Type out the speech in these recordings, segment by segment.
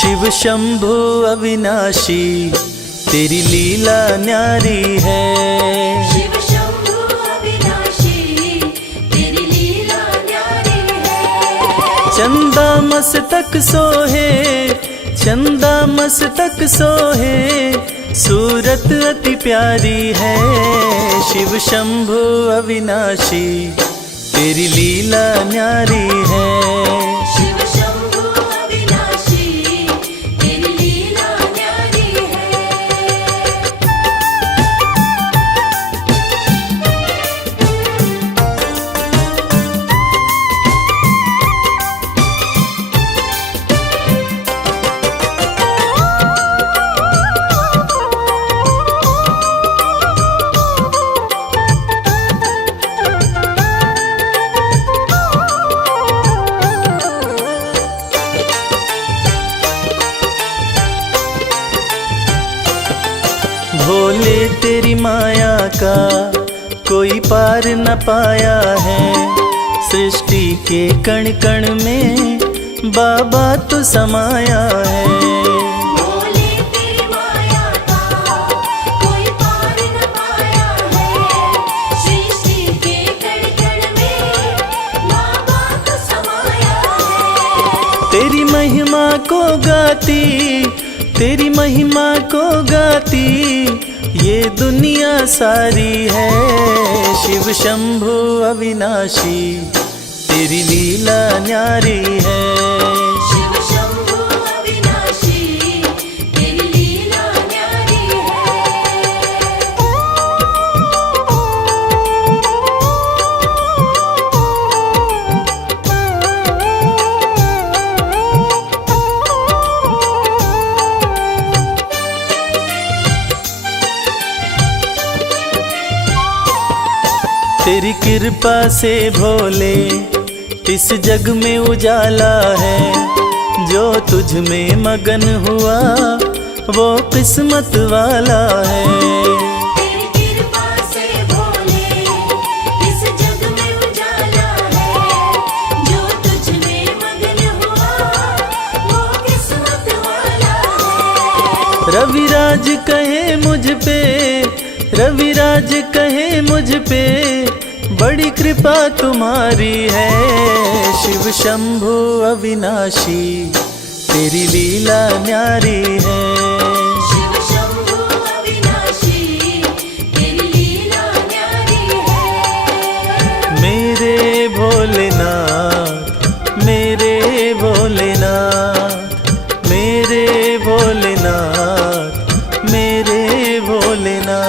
शिव शंभु अविनाशी तेरी लीला न्यारी है। शिव शंभु अविनाशी तेरी लीला न्यारी है। चंदा मस्तक सोहे, चंदा मस्तक सोहे, सूरत अति प्यारी है। शिव शंभु अविनाशी तेरी लीला न्यारी है। शिव शंभु अविनाशी तेरी लीला न्यारी है। भोले तेरी माया का कोई पार न पाया है। सृष्टि के कण कण में बाबा तू समाया है। भोले तेरी माया का कोई पार न पाया है। सृष्टि के कण कण में बाबा तू समाया है। तेरी महिमा को गाती, तेरी महिमा को गाती ये दुनिया सारी है। शिव शंभु अविनाशी तेरी लीला न्यारी है। शिव शंभु अविनाशी तेरी लीला न्यारी तेरी कृपा से भोले इस जग में उजाला है। जो तुझ में मगन हुआ वो किस्मत वाला है। तेरी कृपा से भोले इस जग में उजाला है। जो तुझ में मगन हुआ वो किस्मत वाला है। रविराज कहे मुझ पे, रविराज कहे मुझ पे बड़ी कृपा तुम्हारी है। शिव शंभु अविनाशी तेरी लीला न्यारी है। शिव शंभु अविनाशी तेरी लीला न्यारी है। मेरे भोलेनाथ, मेरे भोलेनाथ, मेरे भोलेनाथ, मेरे भोलेनाथ।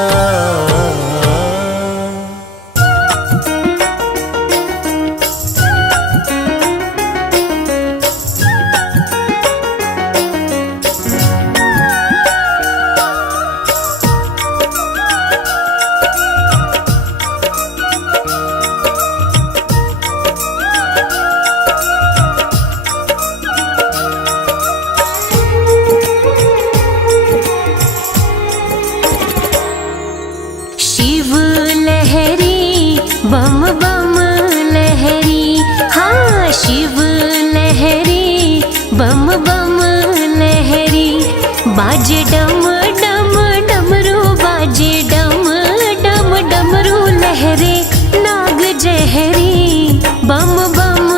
बम बम लहरी, हाँ शिव लहरी बम बम लहरी। बाजे डम डम डमरू, बाजे डम डम डमरू लहरे नाग जहरी बम बम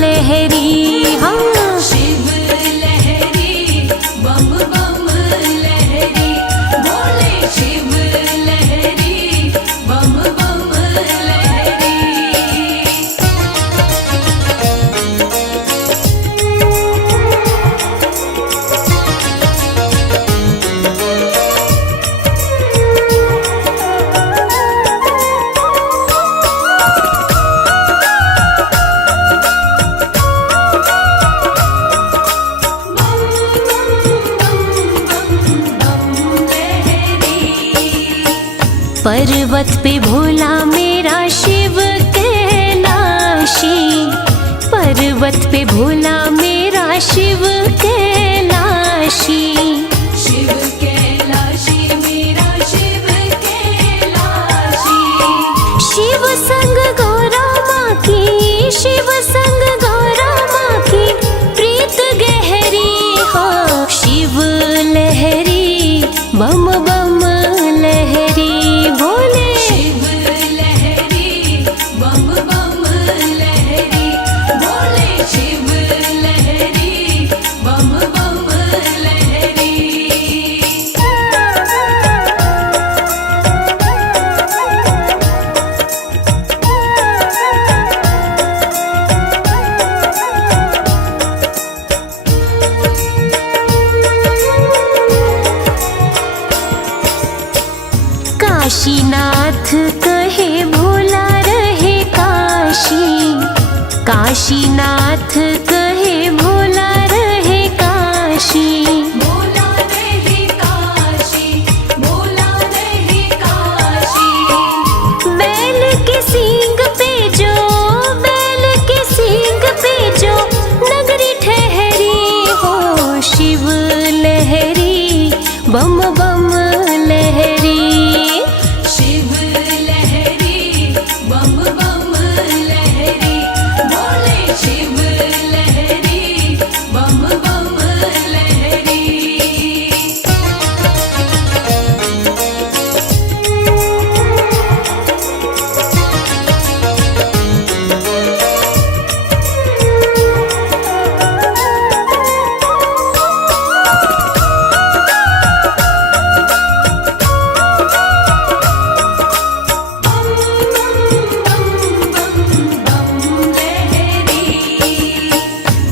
लहरी। हाँ शिव लहरी बम बम लहरी। बोले शिव लहरी बम बम लहरी। पर्वत पे भोला मेरा शिव कैलाशी। पर्वत पे भोला मेरा शिव कैलाशी। शिव कैलाशी मेरा शिव कैलाशी। शिव संग गौरा माँ की, शिव संग गौरा माँ की प्रीत गहरी हो। काशीनाथ कहे भोला रहे काशी, काशीनाथ कहे भोला रहे काशी। भोला रहे काशी, भोला रहे काशी। बैल के सींग पे जो, बैल के सींग पे जो नगरी ठहरी हो, शिव लहरी बम बम लहरी। शिव लहरी बम बम लहरी, बोले शिव लहरी बम बम लहरी।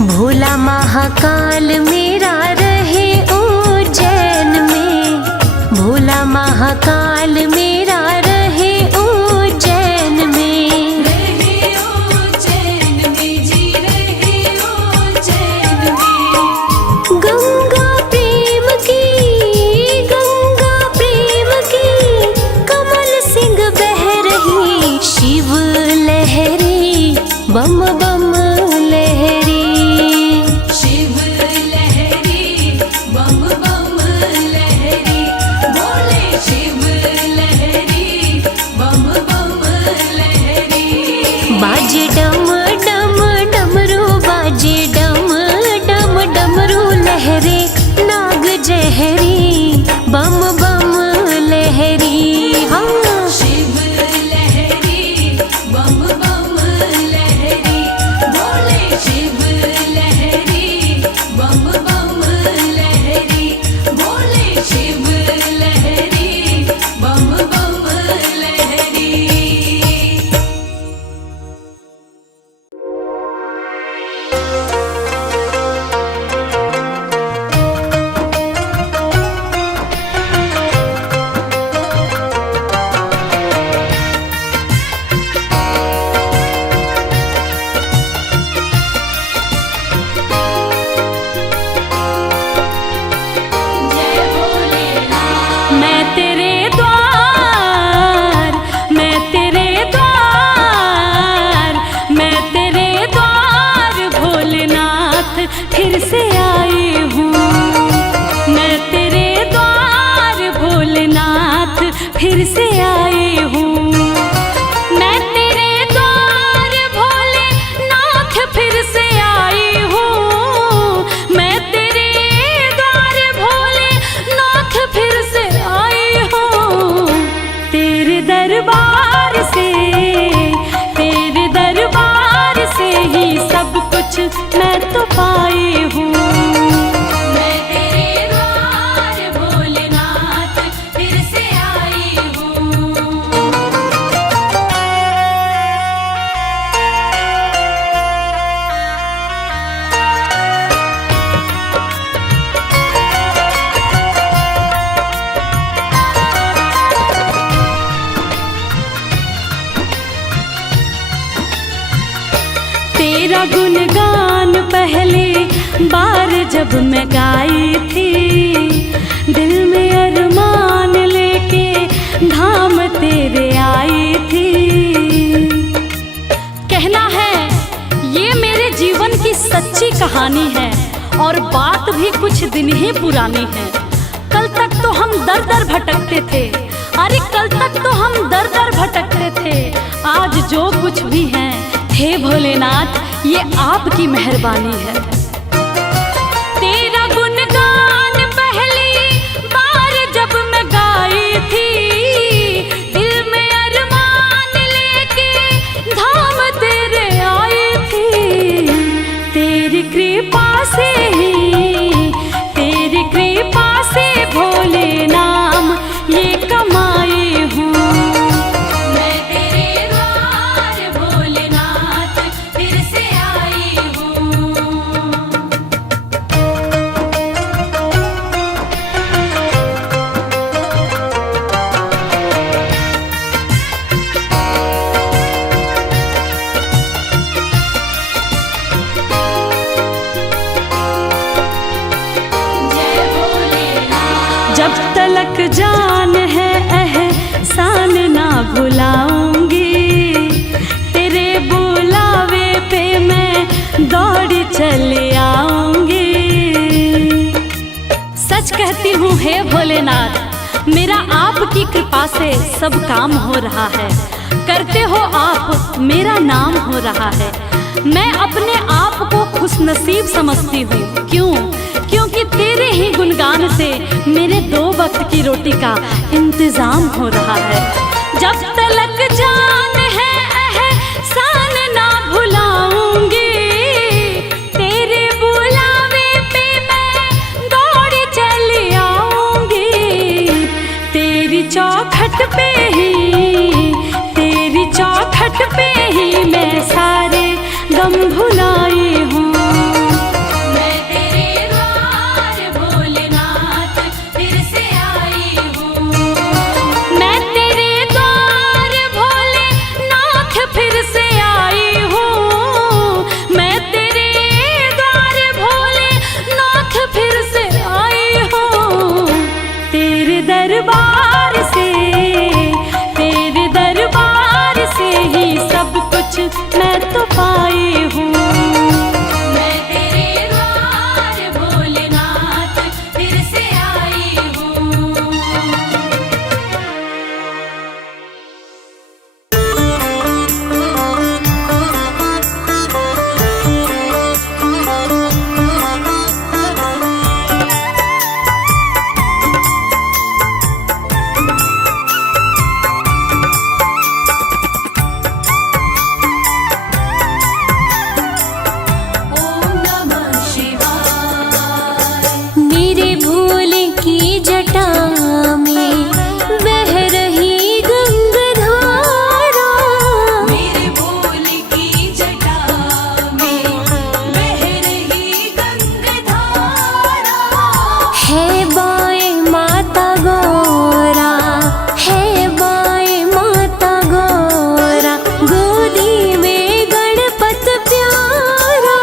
भोला महाकाल मेरा रहे उज्जैन में, भोला महाकाल मेरा रहे उज्जैन में। रहे उज्जैन में जी, रहे उज्जैन में। गंगा प्रेम की, गंगा प्रेम की कमल सिंह बह रही, शिव लहरी बम बम लहरी। शिव लहरी बम बम लहरी, बोले शिव लहरी बम बम लहरी। बाजे डम डम डमरू, बाजे डम डम डमरू लहरे नाग जहरी बम बम लहरी। हाँ शिव लहरी बम बम लहरी, बोले शिव लहरी बम बम लहरी, बोले शिव लहरी बम बम लहरी। जय भोलेनाथ। मैं तेरे द्वार, मैं तेरे द्वार, मैं तेरे द्वार भोलेनाथ फिर से आई हूँ। मैं तेरे द्वार भोलेनाथ फिर से आई हूँ। मैं तेरे द्वार भोलेनाथ फिर से आई हूँ। मैं तेरे द्वार भोलेनाथ फिर से आई हूँ। तेरे दरबार से, तेरे दरबार से ही सब कुछ मैं तो पाई हूँ। मैं तेरे द्वार भोलेनाथ फिर से आई हूँ। तेरा गुणगान पहले बार जब मैं गाई थी, दिल में अरमान लेके धाम तेरे आई थी। कहना है ये मेरे जीवन की सच्ची कहानी है, और बात भी कुछ दिन ही पुरानी है। कल तक तो हम दर दर भटकते थे, अरे कल तक तो हम दर दर भटकते थे। आज जो कुछ भी है, हे भोलेनाथ, ये आपकी मेहरबानी है। तेरा गुणगान पहली बार जब मैं गाई थी, दिल में अरमान लेके धाम तेरे आई थी। तेरी कृपा से ही, तेरी कृपा से भोले नाम ये कमाई हूँ। मैं तेरे द्वार भोलेनाथ फिर से आई हूँ। तलक जान है एहसान ना भुलाऊंगी, तेरे बुलावे पे मैं दौड़ी चली आऊंगी। सच कहती हूँ हे भोलेनाथ, मेरा आपकी कृपा से सब काम हो रहा है। करते हो आप, मेरा नाम हो रहा है। मैं अपने आप को खुशनसीब समझती हूँ। क्यों? क्योंकि तेरे ही गुणगान से मेरे 2 वक्त की रोटी का इंतजाम हो रहा है। जब तलक जान है एहसान ना भुलाऊंगी, तेरे बुलावे पे मैं दौड़ी चली आऊंगी। तेरी चौखट पे ही मैं सारे गम भुलाई हूँ। मैं तेरे द्वार भोलेनाथ फिर से आई हूँ। मैं तेरे द्वार भोलेनाथ फिर से आई हूँ। मैं तेरे द्वार भोलेनाथ फिर से आई हूँ। तेरे दरबार से ही सब कुछ मैं तो पाई हूँ। मैं तेरे द्वार भोलेनाथ फिर से आई हूँ। ओम नमः शिवाय। मेरे भोले की जटा में बह रही गंगाधारा, मेरे भोले की जटा में बह रही गंगाधारा। है बाएं माता गौरा, है बाएं माता गौरा, गोदी में गणपत प्यारा।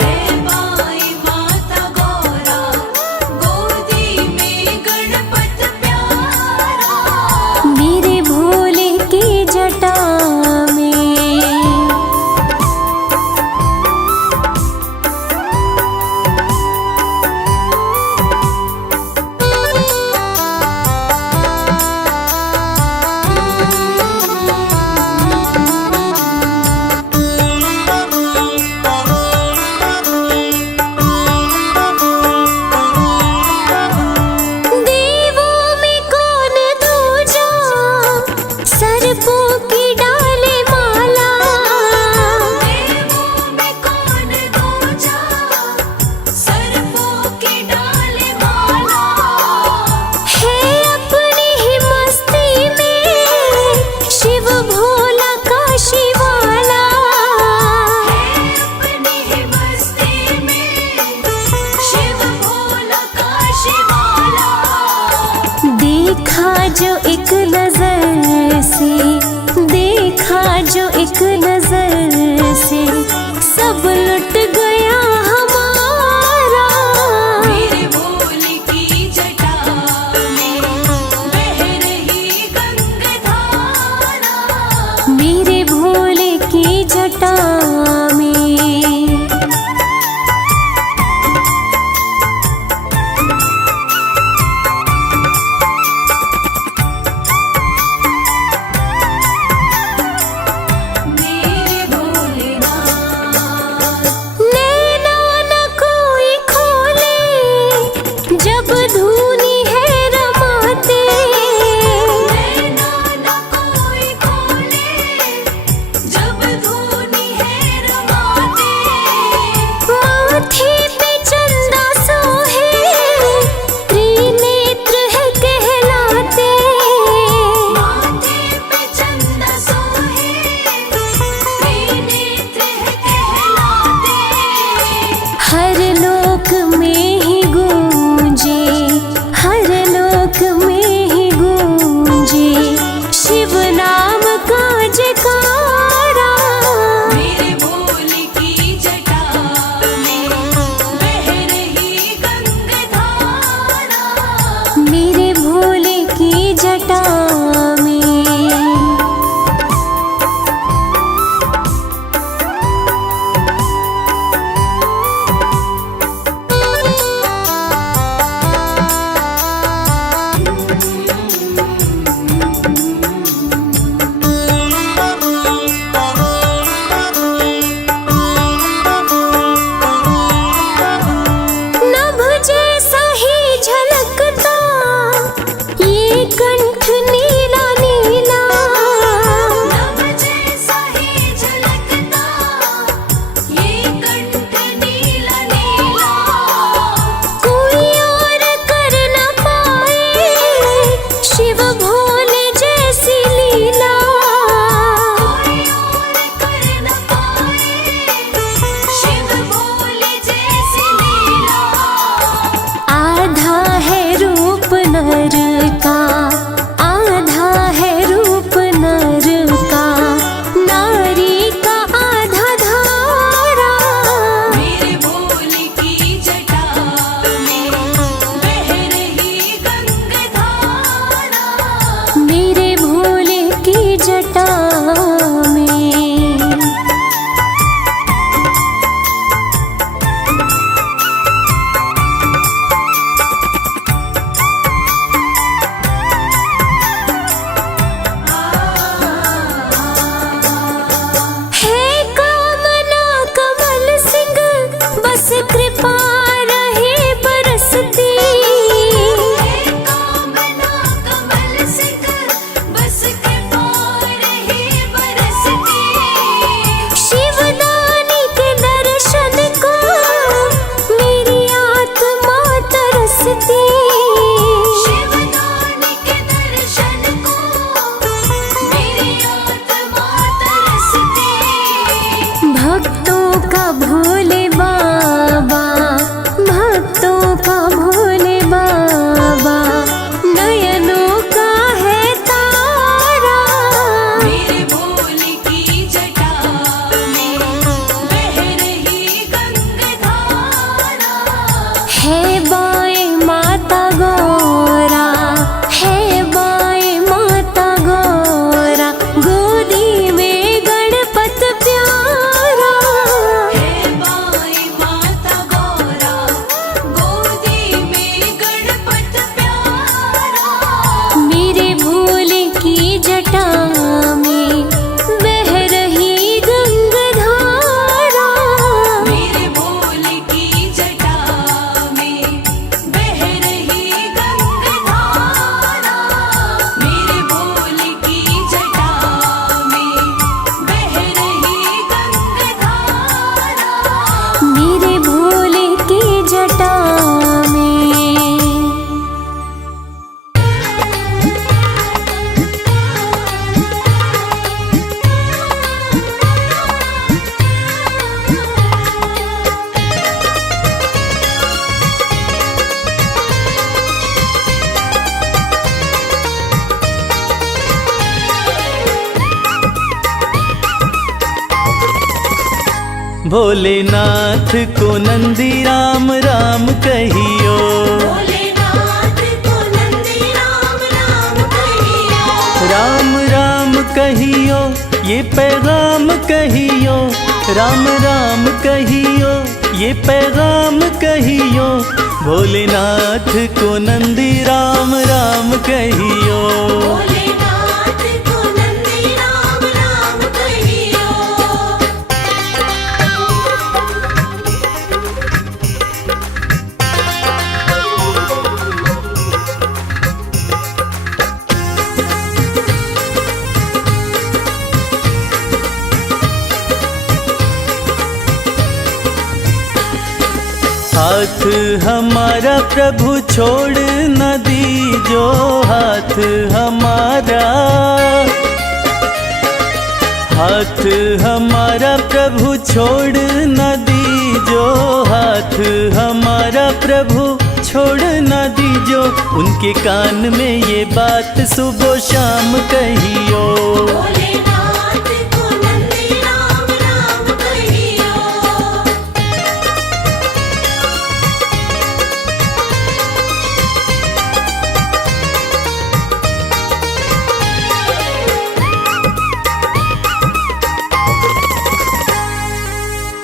है बाई माता गौरा, गोदी में गणपत प्यारा। मेरे भोले की जटा में देवों में कौन दूजा, सर्पों की डाले माला। देवों में कौन दूजा, सर्पों की डाले माला। है अपनी ही मस्ती में शिव भोला काशी वाला। अपनी ही मस्ती में शिव भोला काशी वाला। देखा जो एक नजर से, देखा जो एक नजर से, सब लुट गया हमारा। मेरे भोले की जटा में बह रही गंगाधारा। मेरे भोले की जटा में मेरे भोलेनाथ को नंदी राम राम कहियो। भोलेनाथ को नंदी राम राम कहियो। राम राम कहियो ये पैगाम कहियो, राम राम कहियो ये पैगाम कहियो। भोलेनाथ को नंदी राम राम कहियो। भोलेनाथ को नंदी राम राम कहियो। हाथ हमारा प्रभु छोड़ न दीजो, हाथ हमारा, हाथ हमारा प्रभु छोड़ न दीजो, हाथ हमारा प्रभु छोड़ न दीजो। उनके कान में ये बात सुबह शाम कहियो। भोलेनाथ को नंदी राम राम कहियो।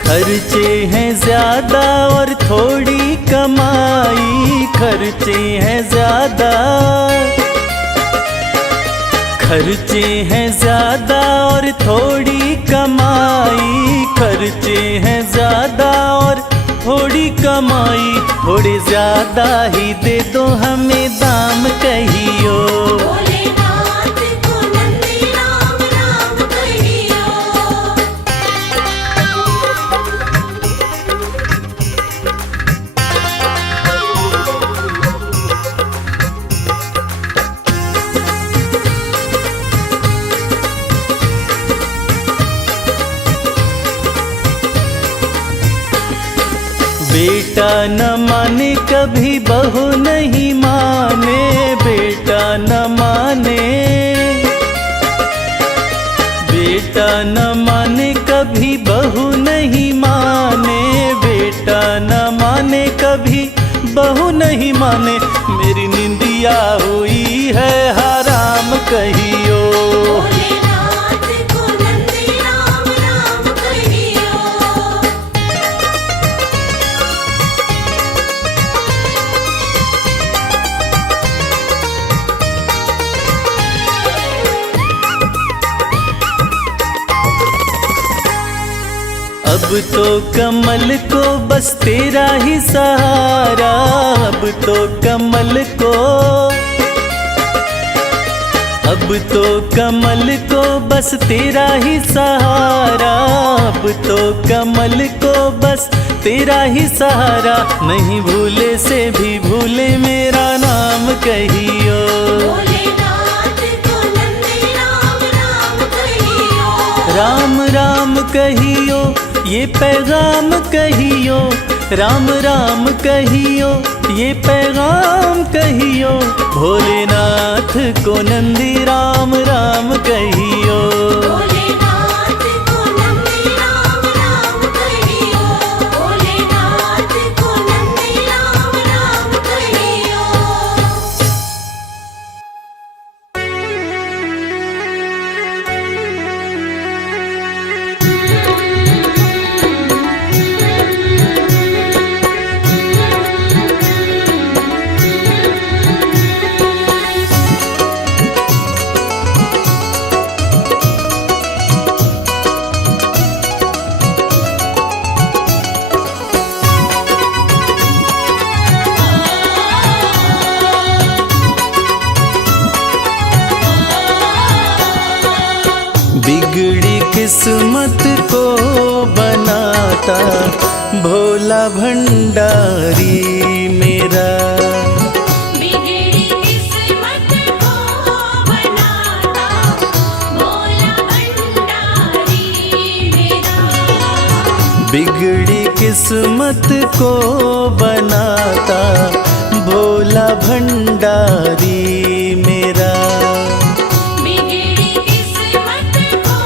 खर्चे हैं ज्यादा और थोड़ी कमाई, खर्चे हैं ज्यादा, खर्चे हैं ज्यादा और थोड़ी कमाई, खर्चे हैं ज्यादा और थोड़ी कमाई। थोड़े ज्यादा ही दे दो हमें दाम कहियो। भोलेनाथ को नंदी राम राम कहियो। बेटा न माने कभी बहू नहीं माने, बेटा न माने, बेटा न माने कभी बहू नहीं माने, बेटा न माने कभी बहू नहीं माने। मेरी निंदिया हुई है हराम कहियो। भोलेनाथ को नंदी राम राम कहियो। अब तो कमल को बस तेरा ही सहारा, अब तो कमल को, अब तो कमल को बस तेरा ही सहारा, अब तो कमल को बस तेरा ही सहारा। नहीं भूले से भी भूले मेरा नाम कहियो। भोलेनाथ को नंदी राम राम कहियो। राम राम कहियो ये पैगाम कहियो, राम राम कहियो ये पैगाम कहियो। भोलेनाथ को नंदी राम राम कहियो। भोलेनाथ को नंदी राम राम कहियो। भोलेनाथ को नंदी राम राम कहियो। बिगड़ी किस्मत को बनाता भोला भंडारी मेरा। बिगड़ी किस्मत को बनाता भोला भंडारी मेरा। बिगड़ी किस्मत को बनाता भोला भंडारी मेरा। बिगड़ी किस्मत को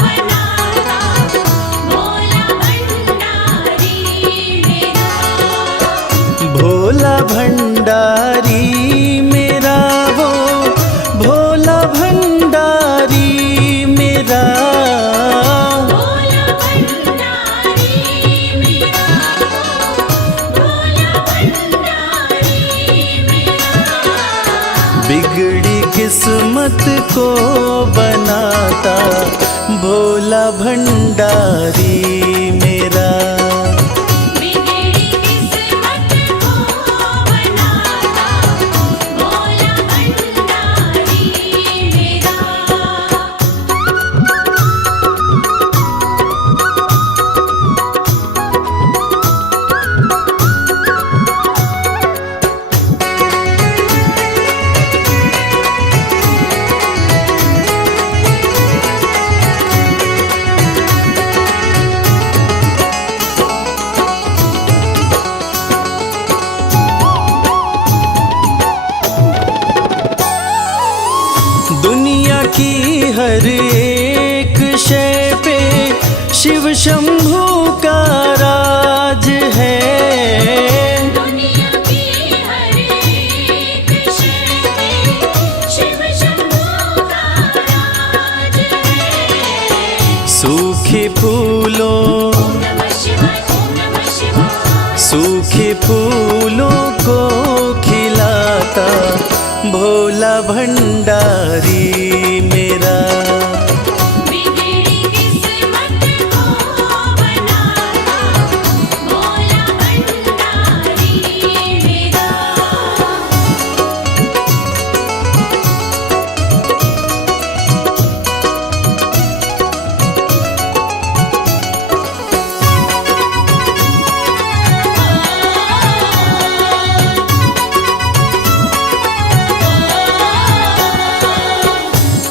बनाता भोला भंडारी किस्मत को बनाता भोला भंडारी मेरा। बिगड़ी किस्मत को बनाता भोला भंडारी मेरा। दुनिया की हर एक शय पे शिव शंभू का राज है। दुनिया की हर एक शय पे शिव शंभू का राज है। सूखे फूलों ओम नमः शिवाय, ओम नमः शिवाय। सूखे फूलों को खिलाता भोला भंडारी मेरा। बिगड़ी किस्मत को बनाता भोला भंडारी मेरा।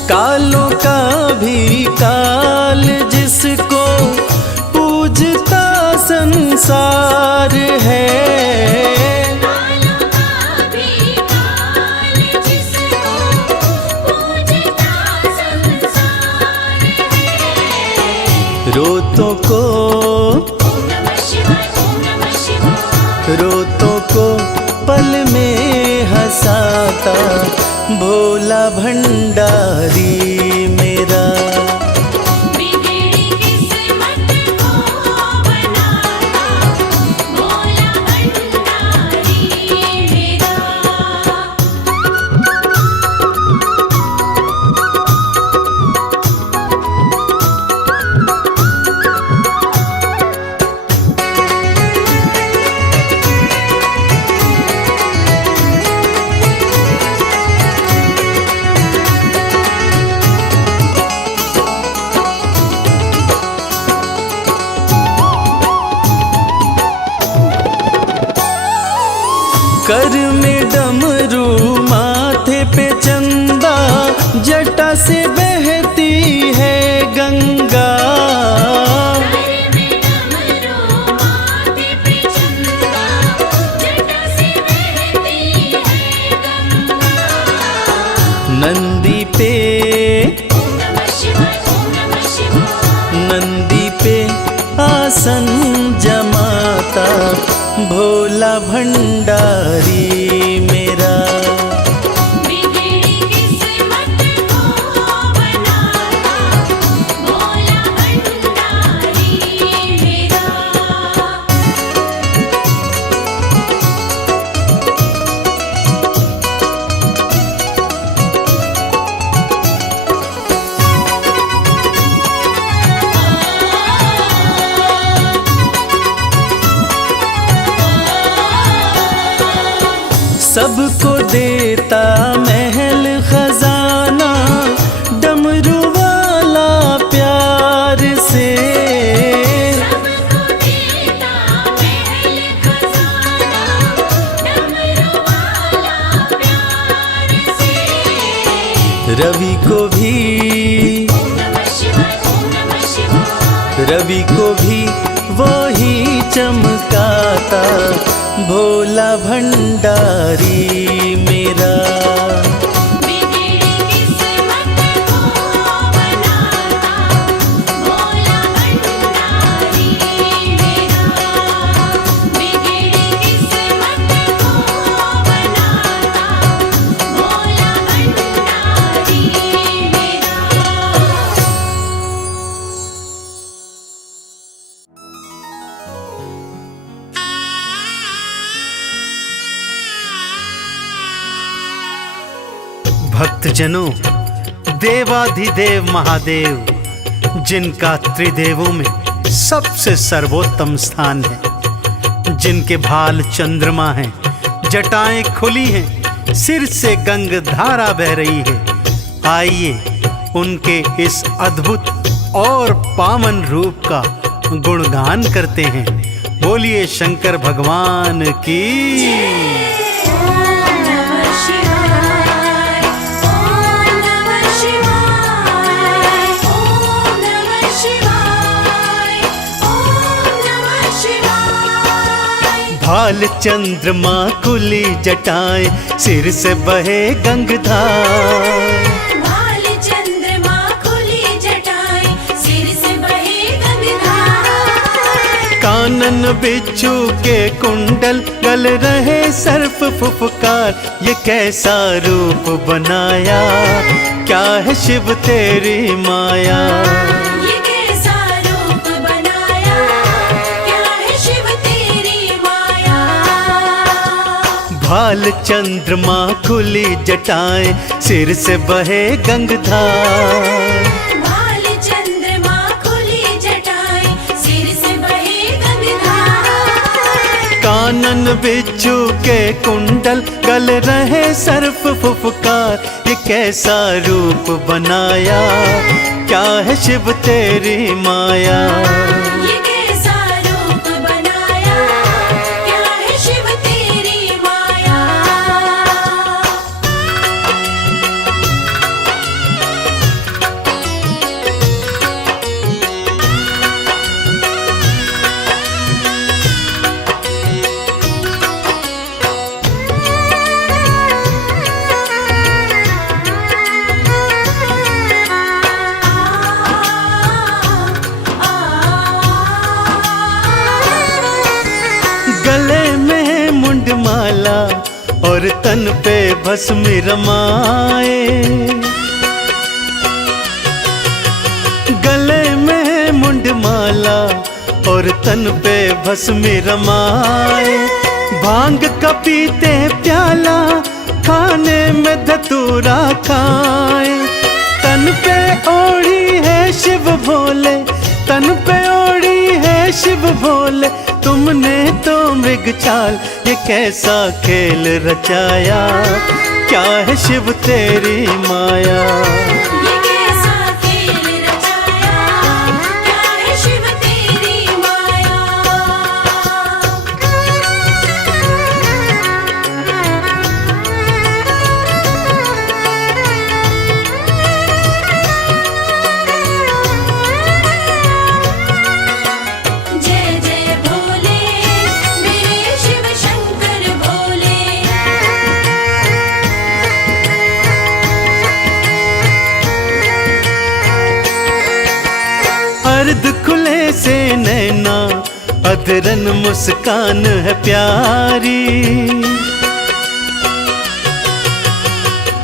कालों का भी काल जिसको पूजता संसार है। कालों का भी काल जिसको पूजता संसार है। रोतों को ओम नमः शिवाय, ओम नमः शिवाय। रोतों को पल में हंसाता भोला भंडारी मेरा। बिगड़ी किस्मत को बनाता भोला भंडारी मेरा। कर में डमरू माथे पे चंदा जटा से बहती है गंगा। घर में डमरू माथे पे चंदा जटा से बहती है गंगा। नंदी पे ओम नमः शिवाय, ओम नमः शिवाय। नंदी पे आसन जमाता भोला भंडारी मेरा। बिगड़ी किस्मत को बनाता भोला भंडारी मेरा। सबको देता महल खजाना डमरू वाला प्यार से। सबको देता महल खजाना डमरू वाला प्यार से। रवि को भी ओम नमः शिवाय, ओम नमः शिवाय। रवि को भी वो ही चमकाता भोला भंडारी मेरा। बिगड़ी किस्मत को बनाता भोला भंडारी मेरा। बिगड़ी किस्मत को बनाता भोला भंडारी मेरा। भक्तजनों, देवाधिदेव महादेव, जिनका त्रिदेवों में सबसे सर्वोत्तम स्थान है, जिनके भाल चंद्रमा हैं, जटाएं खुली हैं, सिर से गंग धारा बह रही है। आइए उनके इस अद्भुत और पावन रूप का गुणगान करते हैं। बोलिए शंकर भगवान की। ओम नमः शिवाय, ओम नमः शिवाय, ओम नमः शिवाय, ओम नमः शिवाय। भाल चंद्रमा खुली जटाएं, सिर से बहे गंगधार। भाल चंद्रमा खुली जटाएं, सिर से बहे गंगाधार। कानन बिच्छू के कुंडल, गल रहे सर्प फुफकार। ये कैसा रूप बनाया, क्या है शिव तेरी माया। ये कैसा रूप बनाया, क्या है शिव तेरी माया। भाल चंद्रमा खुली जटाएं, सिर से बहे गंगधार। भाल चंद्रमा खुली जटाएं, सिर से बहे गंगाधार। कानन बिच्छू के कुंडल, गल रहे सर्प फुफकार। ये कैसा रूप बनाया, क्या है शिव तेरी माया। ये कैसा रूप बनाया, क्या है शिव तेरी माया। गले में मुंडमाला और तन पे भस्म रमाए। गले में मुंडमाला और तन पे भस्म रमाए। भांग का पीते प्याला, खाने में धतूरा खाए। तन पे ओढ़ी है शिव भोले, तन पे ओढ़ी है शिव भोले। तुमने तो मृग चाल, ये कैसा खेल रचाया, क्या है शिव तेरी माया। ये कैसा खेल रचाया, क्या है शिव तेरी माया। जय जय भोले, मेरे शिव शंकर भोले। अर्ध खुले से नैना, अधरन मुस्कान है प्यारी।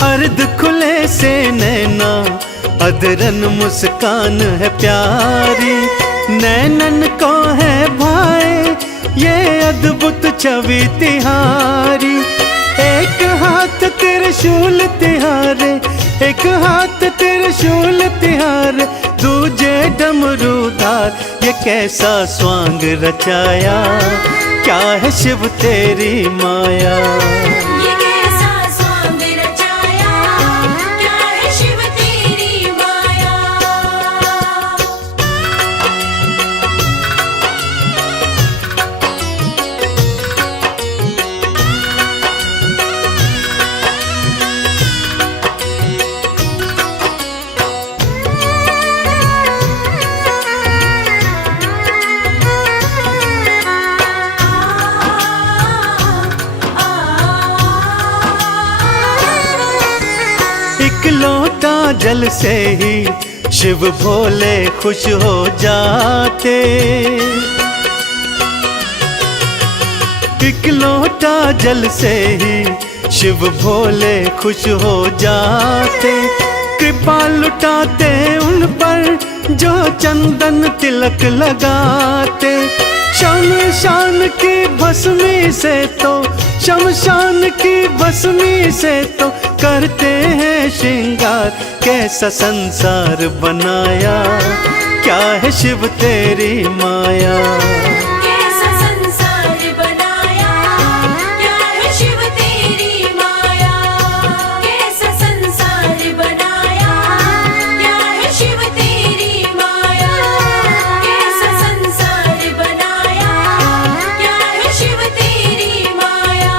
अर्ध खुले से नैना, अधरन मुस्कान है प्यारी। नैनन को है भाए ये अद्भुत छवि तिहारी। एक हाथ त्रिशूल तिहारे, एक हाथ त्रिशूल तिहारे, दूजे डमरूधार। ये कैसा स्वांग रचाया, क्या है शिव तेरी माया। ये कैसा स्वांग रचाया, क्या है शिव तेरी माया। एक लोटा जल से ही शिव भोले खुश हो जाते। एक लोटा जल से ही शिव भोले खुश हो जाते। कृपा लुटाते उन पर जो चंदन तिलक लगाते। शमशान की भस्मी से तो शमशान की भस्मी से तो करते हैं श्रृंगार। कैसा संसार बनाया, क्या है शिव तेरी माया। कैसा संसार बनाया, क्या है शिव तेरी माया। कैसा संसार बनाया, क्या है शिव तेरी माया। कैसा संसार बनाया, क्या है शिव तेरी माया।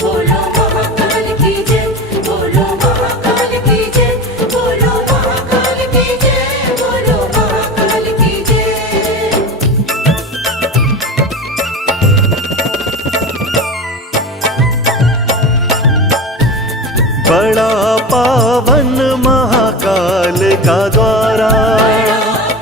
बोलो महाकाल की जय, बोलो महाकाल की जय, बोलो महाकाल की जय, बोलो महाकाल की जय। बड़ा पावन महाकाल का द्वारा,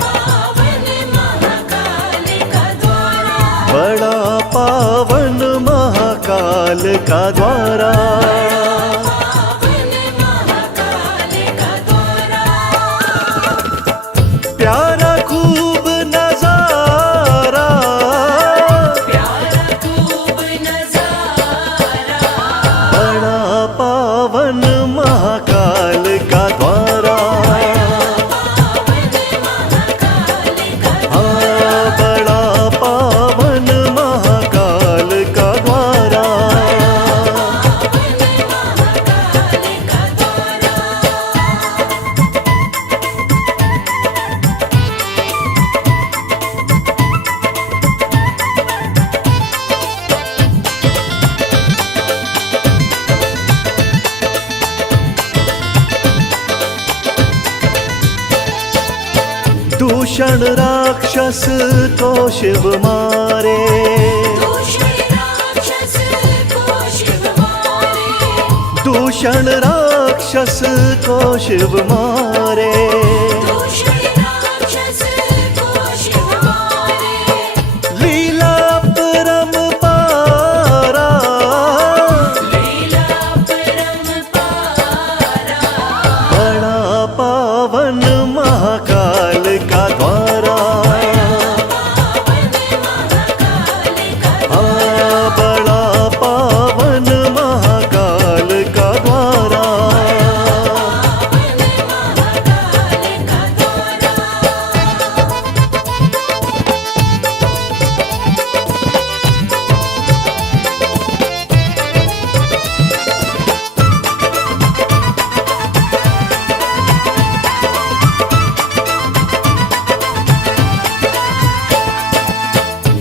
पावन महाकाल का द्वारा, बड़ा पावन महाकाल का द्वारा। पावन महाकाल का द्वारा। प्यारा खूब नजारा, प्यारा खूब नजारा। बड़ा पावन महाकाल का द्वारा। हाँ, बड़ा पावन महाकाल का द्वारा। दूषण राक्षस को शिव मारे, दूषण राक्षस को शिव मारे। दूषण राक्षस को शिव मारे। दूषण राक्षस को शिव मारे। लीला परम्पारा, लीला परम्पारा। बड़ा पावन महाकाल का द्वारा। हाँ, बड़ा पावन महाकाल का द्वारा।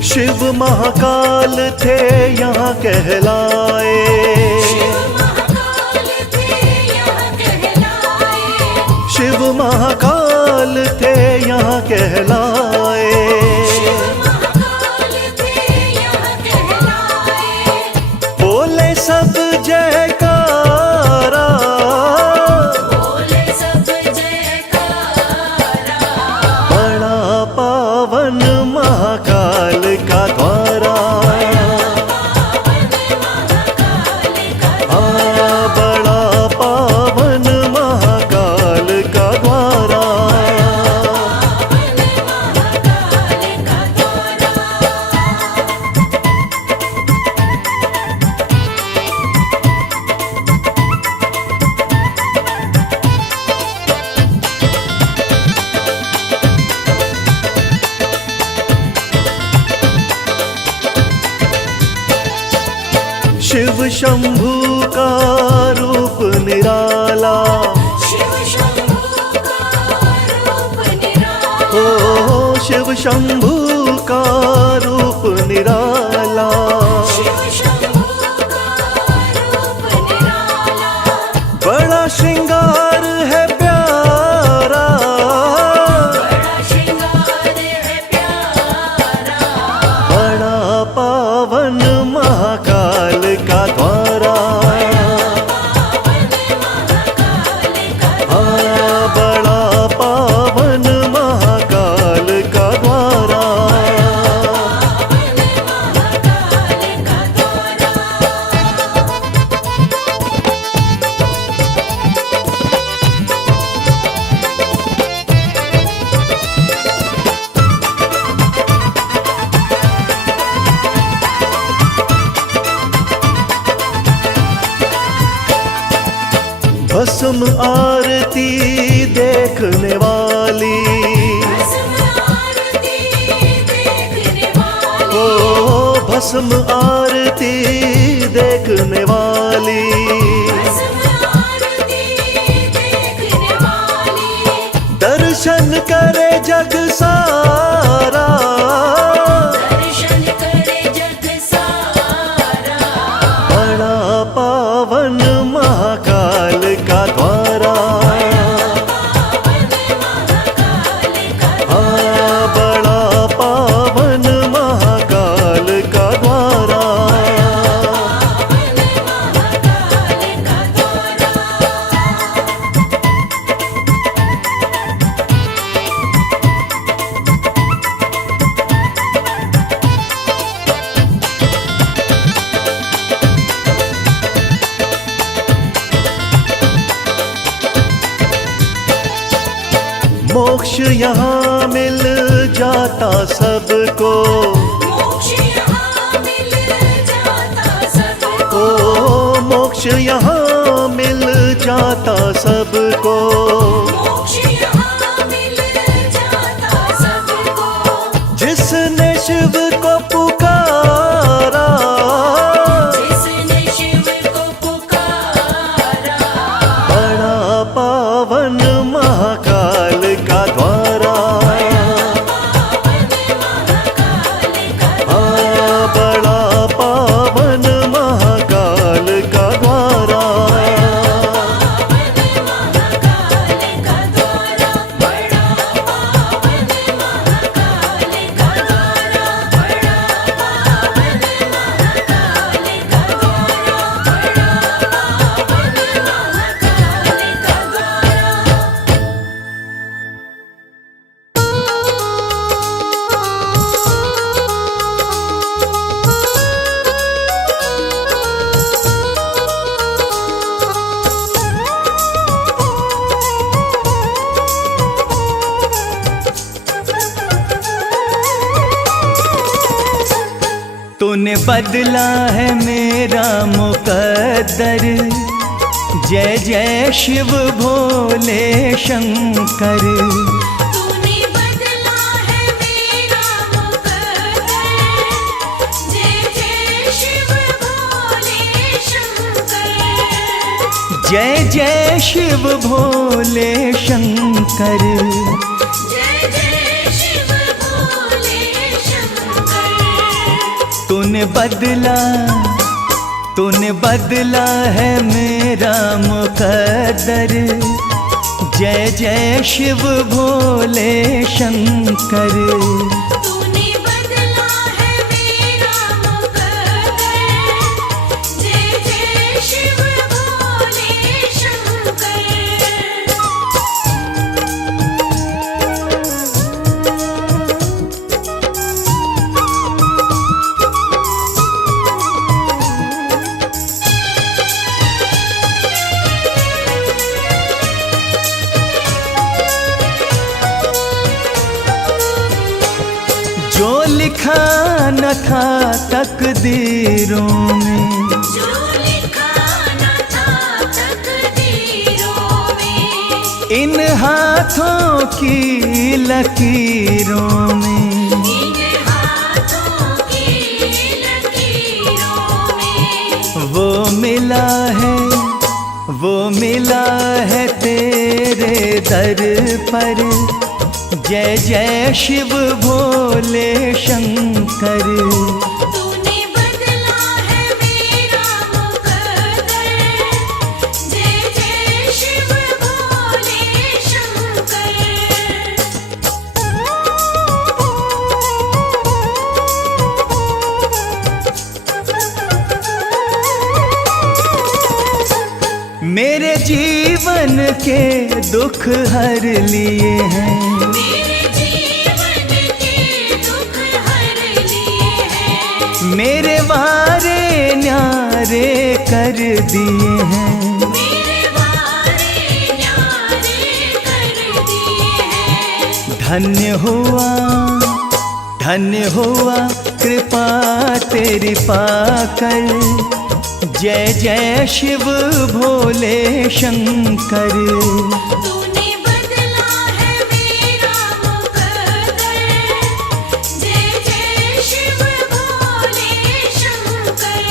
शिव महाकाल थे यहाँ कहलाए, महाकाल थे यहाँ कहलाए। शिव महाकाल थे यहाँ कहलाए। महाकाल थे यहाँ कहलाए। बोले सब जयकारा, बोले सब जयकारा। बड़ा पावन महाकाल का द्वारा। हाँ, बड़ा पावन महाकाल का द्वारा। महाकाल का द्वारा। शिव शंभू का रूप निराला, शिव शंभू का रूप निराला। ओ शिव शंभू का रूप निराला। शिव शंभू का रूप निराला। बड़ा श्रृंगार है प्यारा, बड़ा श्रृंगार है प्यारा। बड़ा पावन महाकाल का द्वारा। हाँ, बड़ा पावन महाकाल का द्वारा। भस्म आरती देखने वाली, ओ भस्म आरती देखने वाली, दर्शन करे जग सारा, बड़ा पावन महाकाल का द्वारा, हाँ बड़ा पावन महाकाल का द्वारा। मोक्ष यहाँ मिल जाता सबको, ओ मोक्ष यहाँ मिल जाता सबको, जिसने शिव को पुकारा, बड़ा पावन महाकाल का द्वारा, हाँ बड़ा पावन महाकाल का द्वारा। तूने बदला है मेरा मुकद्दर, जय जय शिव भोले शंकर। तूने बदला है मेरा मुकद्दर, जय जय शिव भोले शंकर। जय जय शिव भोले शंकर। जय जय शिव भोले शंकर। तूने बदला है मेरा मुकद्दर, जय जय शिव भोले शंकर। तूने बदला है मेरा मुकद्दर, जय जय शिव भोले शंकर। जो लिखा न था तकदीरों में, जो लिखा न था तकदीरों में, इन हाथों की लकीरों में, इन हाथों की लकीरों में, वो मिला है तेरे दर पर। जय जय शिव भोले शंकर। तूने बदला है मेरा मुकद्दर, जय जय शिव भोले शंकर। मेरे जीवन के दुख हर लिए हैं, मेरे जीवन के दुख हर लिए हैं, मेरे वारे न्यारे कर दिए हैं। मेरे वारे न्यारे कर दिए हैं। धन्य हुआ कृपा तेरी पाकर। जय जय शिव भोले शंकर। तूने बदला है मेरा मुकद्दर, जय जय शिव भोले शंकर।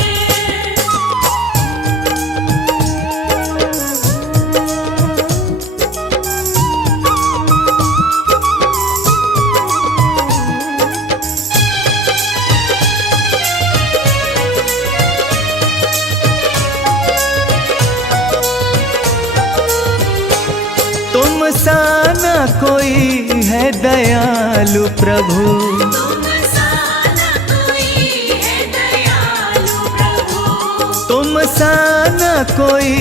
तुम सा न कोई है दयालु प्रभु, तुम सा न कोई है दयालु प्रभु, तुम सा न कोई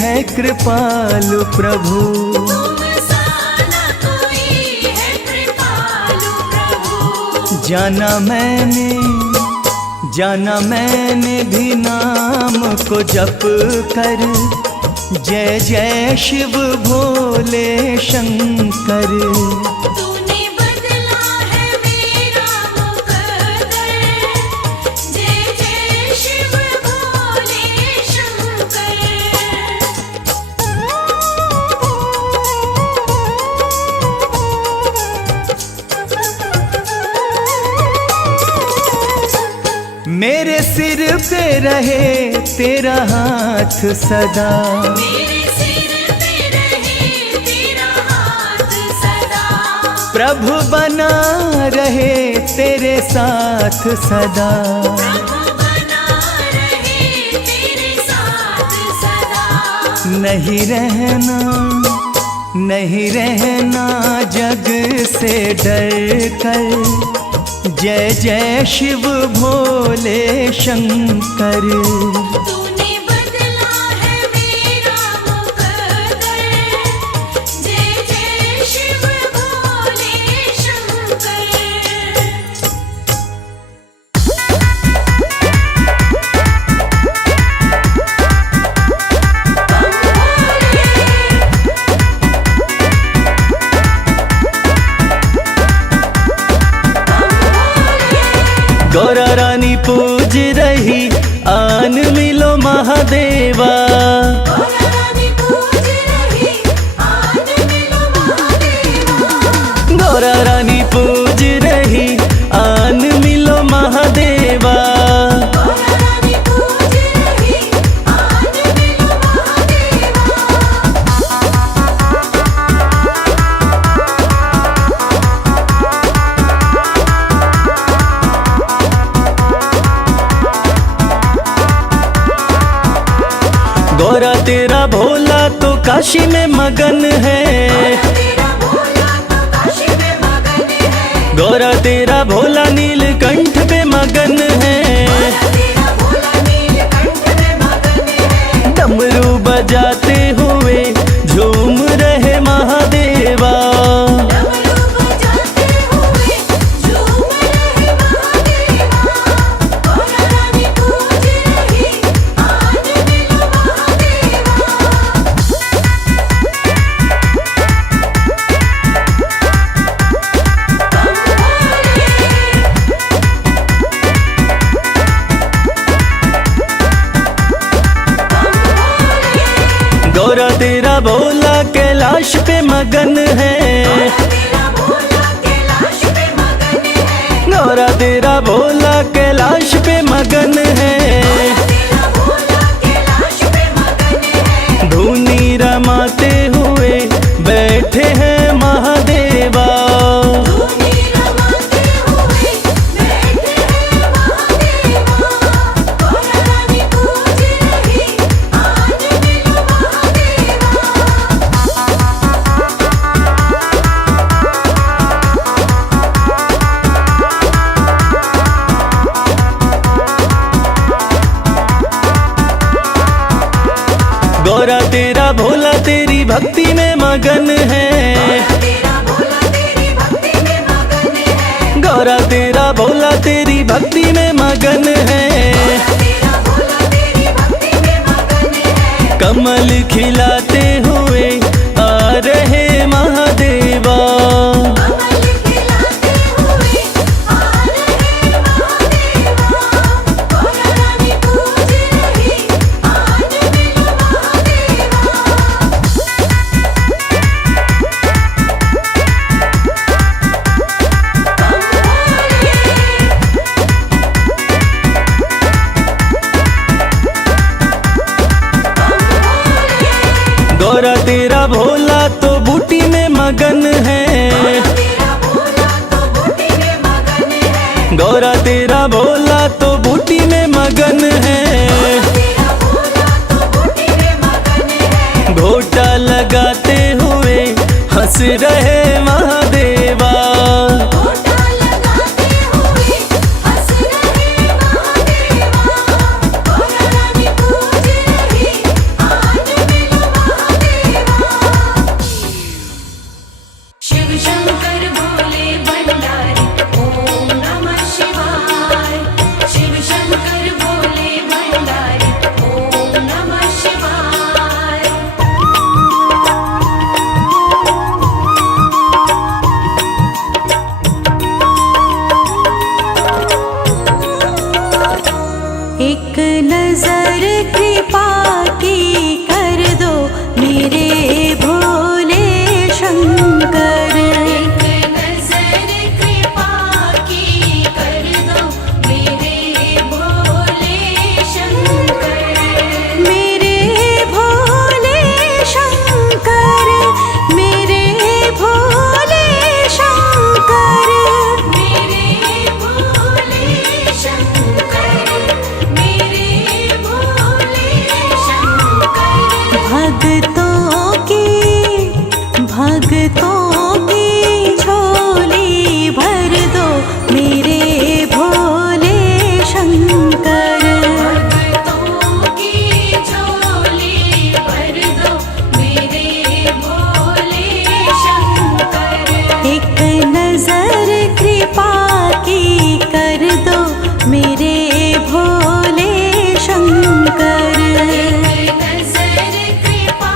है कृपालु प्रभु। तुम सा न कोई है कृपालु प्रभु। जाना मैंने भी नाम को जप कर, जय जय शिव भोले शंकर। तूने बदला है मेरा मुकद्दर, जय जय शिव भोले शंकर। मेरे सिर पे रहे तेरा हाथ सदा, मेरे सिर पे रहे तेरा हाथ सदा, प्रभु बना रहे तेरे साथ सदा। प्रभु बना रहे तेरे साथ सदा। नहीं रहना जग से डर कर, जय जय शिव भोले शंकर। तूने बदला है मेरा मुकद्दर, जय जय शिव भोले शंकर। गौरा रानी पूज रही आन मिलो महादेवा, गौरा रानी पूज रही आन मिलो महादेवा, गौरा रानी पूज रही आन मिलो महादेवा। गौरा रानी पूज रही आन मिलो महादेवा। गौरा तेरा भोला तो काशी में मगन है, तेरा भोला तो काशी में मगन है, गौरा तेरा भोला नीलकंठ पे मगन है। तेरा भोला नीलकंठ में मगन है। डमरू बजाते हुए झूम रहे महादेवा, डमरू बजाते हुए झूम रहे महादेवा। गौरा रानी पूज रही आन मिलो महादेवा। गौरा तेरा भोला कैलाश पे मगन है, तेरा भोला कैलाश पे मगन है, गौरा तेरा भोला कैलाश पे मगन है। तेरा भोला कैलाश पे मगन है। धूनी रमाते हुए बैठे हैं महादेवा, धूनी रमाते हुए बैठे हैं महादेवा। गौरा रानी पूज रही आन मिलो महादेवा। गौरा तेरा भोला तेरी भक्ति में मगन है, तेरा भोला तेरी भक्ति में मगन है। गौरा तेरा भोला तेरी भक्ति में मगन है। तेरा भोला तेरी भक्ति में मगन है। कमल खिलाते हुए आ रहे महादेवा, कमल खिलाते हुए आ रहे महादेवा। गौरा रानी पूज रही गौरा तेरा भोला तो बूटी में मगन है, तेरा भोला तो बूटी में मगन है, गौरा तेरा भोला तो बूटी में मगन है। तेरा भोला तो बूटी में मगन है। घोटा लगाते हुए हंस रहे महादेवा, घोटा लगाते हुए हंस रहे महादेवा। गौरा रानी पूज रही आज मिलो महादेवा। शिव शंकर भोले भंडारी ओम नमः शिवाय। शिव शंकर भोले भंडारी ओम नमः शिवाय। एक नजर कृपा की कर दो मेरे भोले शंकर। एक नजर कृपा की कर दो मेरे भोले शंकर। मेरे भोले शंकर, मेरे भोले शंकर। मेरे भोले शंकर, मेरे भोले शंकर। भक्तों की झोली भर दो मेरे भोले शंकर। भक्तों की झोली भर दो मेरे भोले शंकर। एक नजर कृपा की कर दो मेरे भोले शंकर। एक नजर कृपा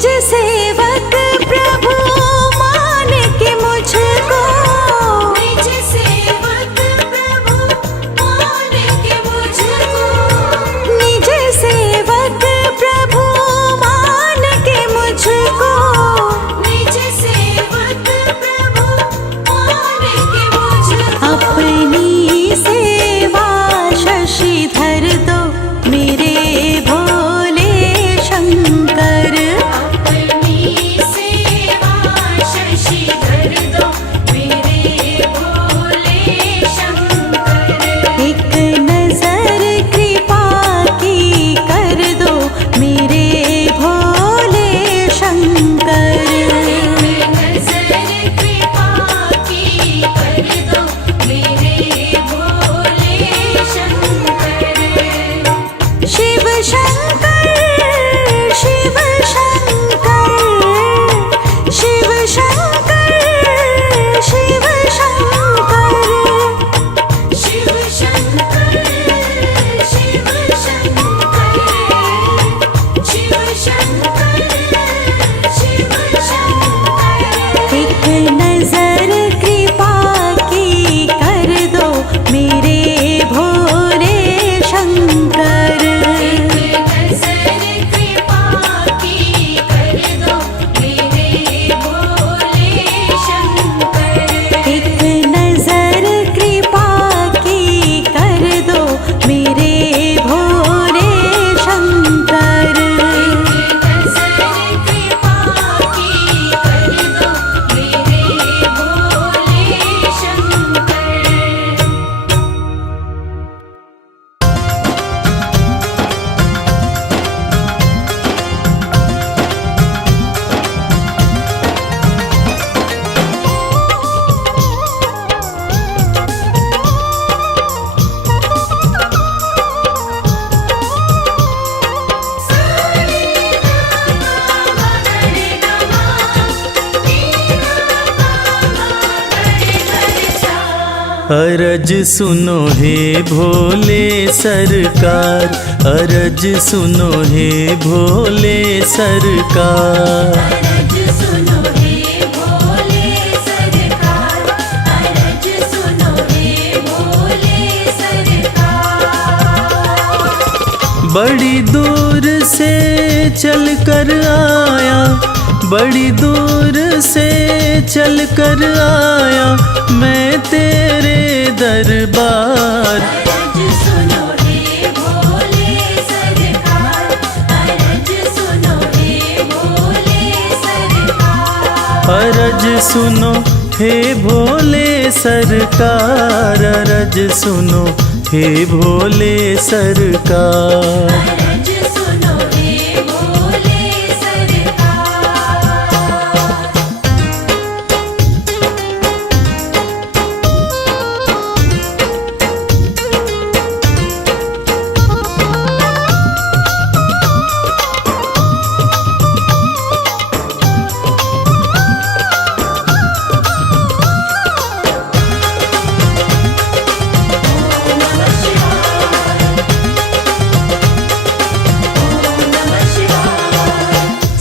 निज सेवक प्रभु मान के मुझको, निज सेवक प्रभु मान के मुझको, निज सेवक प्रभु मान के मुझको, निज सेवक प्रभु मान के मुझको, अपनी सेवा शशिधर दो मेरे भोले शंकर। अपनी सेवा शशिधर दो मेरे भोले शंकर। एक नजर कृपा की कर दो मेरे भोले शंकर। नजर कृपा की कर दो मेरे भोले शंकर। शिव शंकर शिव शंकर शिव शंकर शिव शंकर शिव शंकर शिव शंकर शिव शंकर शिव शंकर। एक नजर कृपा की कर दो मेरे भोले शंकर। नजर कृपा की कर दो मेरे भोले शंकर। एक नजर कृपा की कर दो मेरे भोले शंकर। नजर कृपा की कर दो मेरे भोले शंकर। अरज सुनो हे भोले सरकार, अरज सुनो हे भोले सरकार। अरज सुनो हे भोले सरकार, अरज सुनो हे भोले सरकार। बड़ी दूर से चल कर आया, बड़ी दूर से चल कर आया मैं तेरे दरबार। अरज सुनो हे भोले सरकार, अरज सुनो हे भोले सरकार। अरज सुनो हे भोले सरकार, अरज सुनो हे भोले सरकार। अरज सुनो हे भोले सरकार।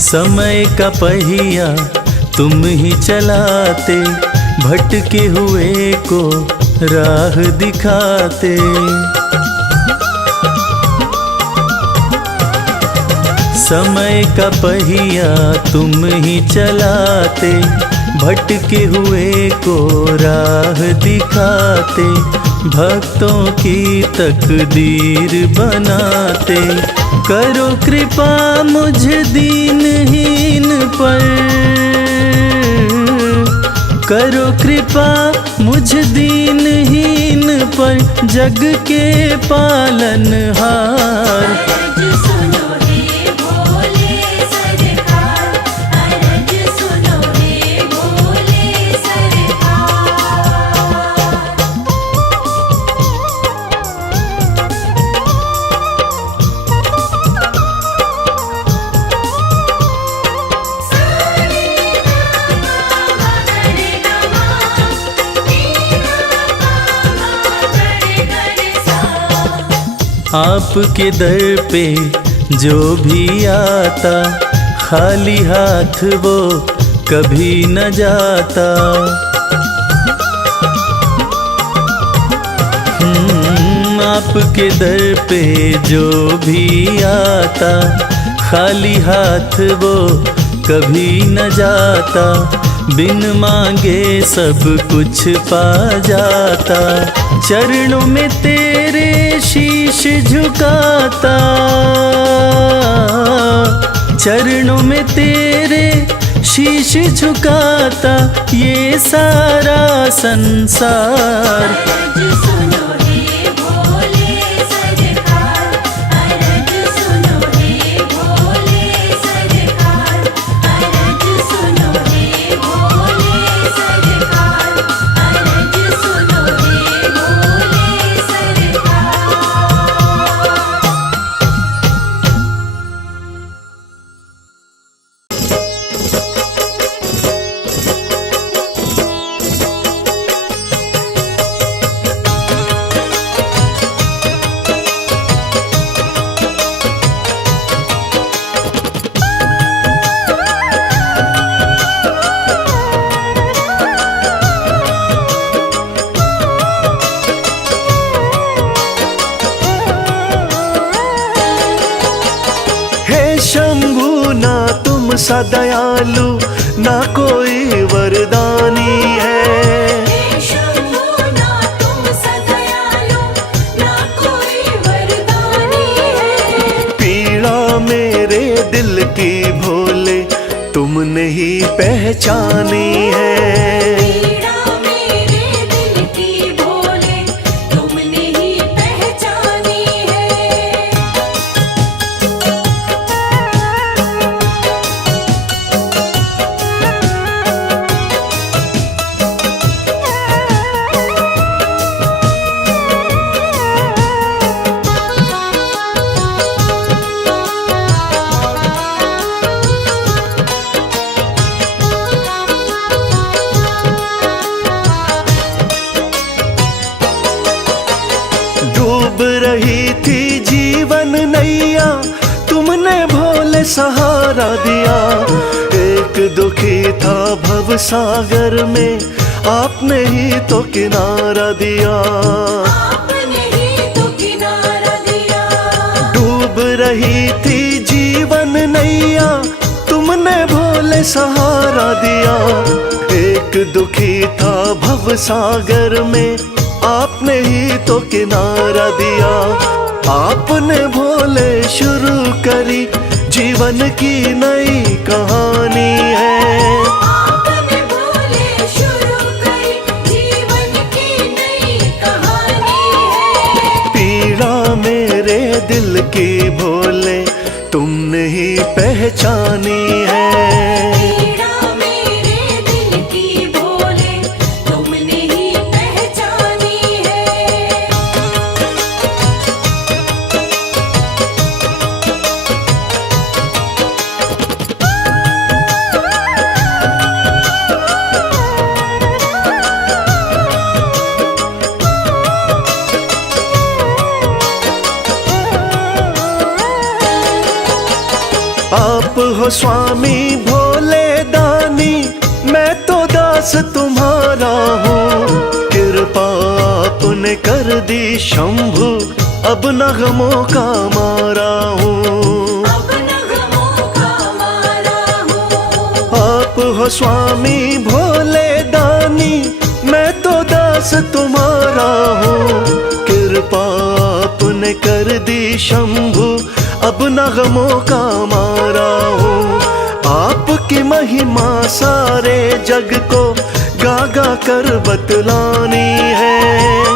समय का पहिया तुम ही चलाते, भटके हुए को राह दिखाते। समय का पहिया तुम ही चलाते, भटके हुए को राह दिखाते। भक्तों की तकदीर बनाते, करो कृपा मुझ दीनहीन पर, करो कृपा मुझ दीनहीन पर जग के पालनहार। अरज सुनो हे भोले सरकार, अरज सुनो हे भोले सरकार। आपके दर पे जो भी आता खाली हाथ वो कभी न जाता। आपके दर पे जो भी आता, खाली हाथ वो कभी न जाता। बिन मांगे सब कुछ पा जाता। चरणों में तेरे शीश झुकाता, चरणों में तेरे शीश झुकाता ये सारा संसार। अरज सुनो हे भोले सरकार, अरज सुनो हे भोले सरकार, अरज सुनो हे भोले सरकार, अरज सुनो हे भोले सरकार। शंभु ना तुम सा दयालु ना कोई वरदानी है। हे शंभु ना तुम सा दयालु, ना कोई वरदानी है। पीड़ा मेरे दिल की भोले तुमने ही पहचानी है। पीड़ा मेरे दिल की भोले तुमने ही पहचानी है। डूब रही थी जीवन नैया तुमने भोले सहारा दिया। एक दुखी था भव सागर में आपने ही तो किनारा दिया। आपने ही तो किनारा दिया। डूब रही थी जीवन नैया तुमने भोले सहारा दिया। एक दुखी था भव सागर में आपने ही तो किनारा दिया। आपने भोले शुरू करी जीवन की नई कहानी है। आपने भोले शुरू करी जीवन की नई कहानी है। पीड़ा मेरे दिल की भोले तुमने ही पहचानी है। पीड़ा मेरे दिल की भोले तुमने ही पहचानी है। आप हो स्वामी भोले दानी मैं तो दास तुम्हारा हूँ। कृपा आपने कर दी शंभु अब नगमों का मारा हूँ। अब नगमों का मारा हूँ। आप हो स्वामी भोले दानी मैं तो दास तुम्हारा हूँ। कृपा आपने कर दी शंभु अब नगमों का मारा हूँ। आपकी महिमा सारे जग को गा गा कर बतलानी है।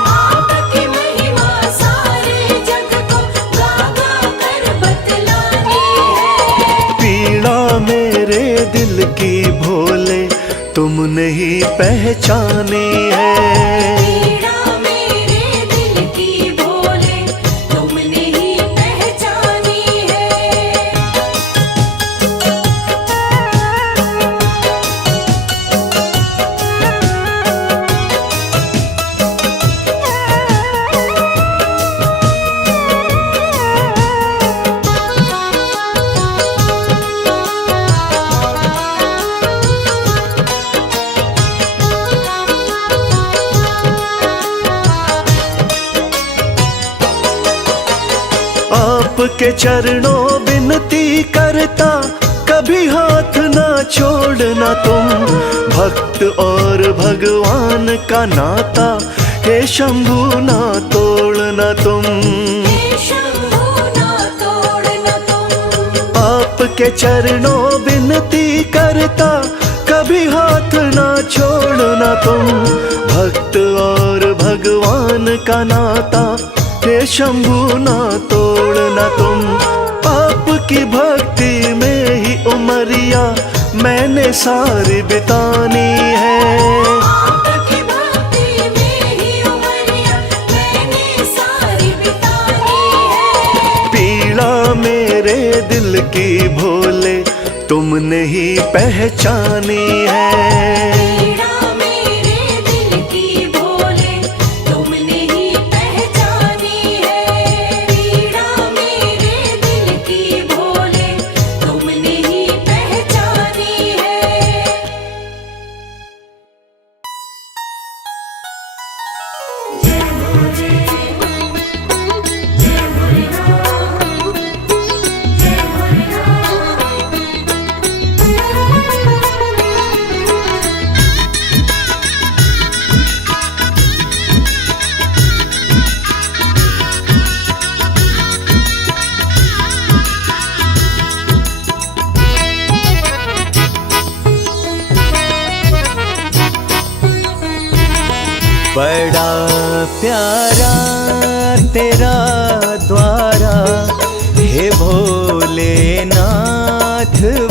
आपकी महिमा सारे जग को गा गा कर बतलानी है। पीड़ा मेरे दिल की भोले तुमने ही पहचानी है। पीड़ा मेरे दिल की भोले तुमने ही पहचानी है। आपके चरणों विनती करता, कभी हाथ ना छोड़ना तुम। भक्त और भगवान का नाता, हे शंभू ना तोड़ना तुम। हे शंभू ना तोड़ना तुम। आपके चरणों विनती करता, कभी हाथ ना छोड़ना तुम। भक्त और भगवान का नाता, हे शंभू ना तोड़ना तुम। आपकी भक्ति में ही उमरिया मैंने सारी बितानी है। आपकी भक्ति में ही उमरिया मैंने सारी बितानी है। पीड़ा मेरे दिल की भोले तुमने ही पहचानी है। पीड़ा मेरे दिल की भोले तुमने ही पहचानी है। पीड़ा मेरे दिल की भोले तुमने ही पहचानी है। जय भोले जय भोलेनाथ जय भोलेनाथ। बड़ा प्यारा तेरा द्वारा, हे भोलेनाथ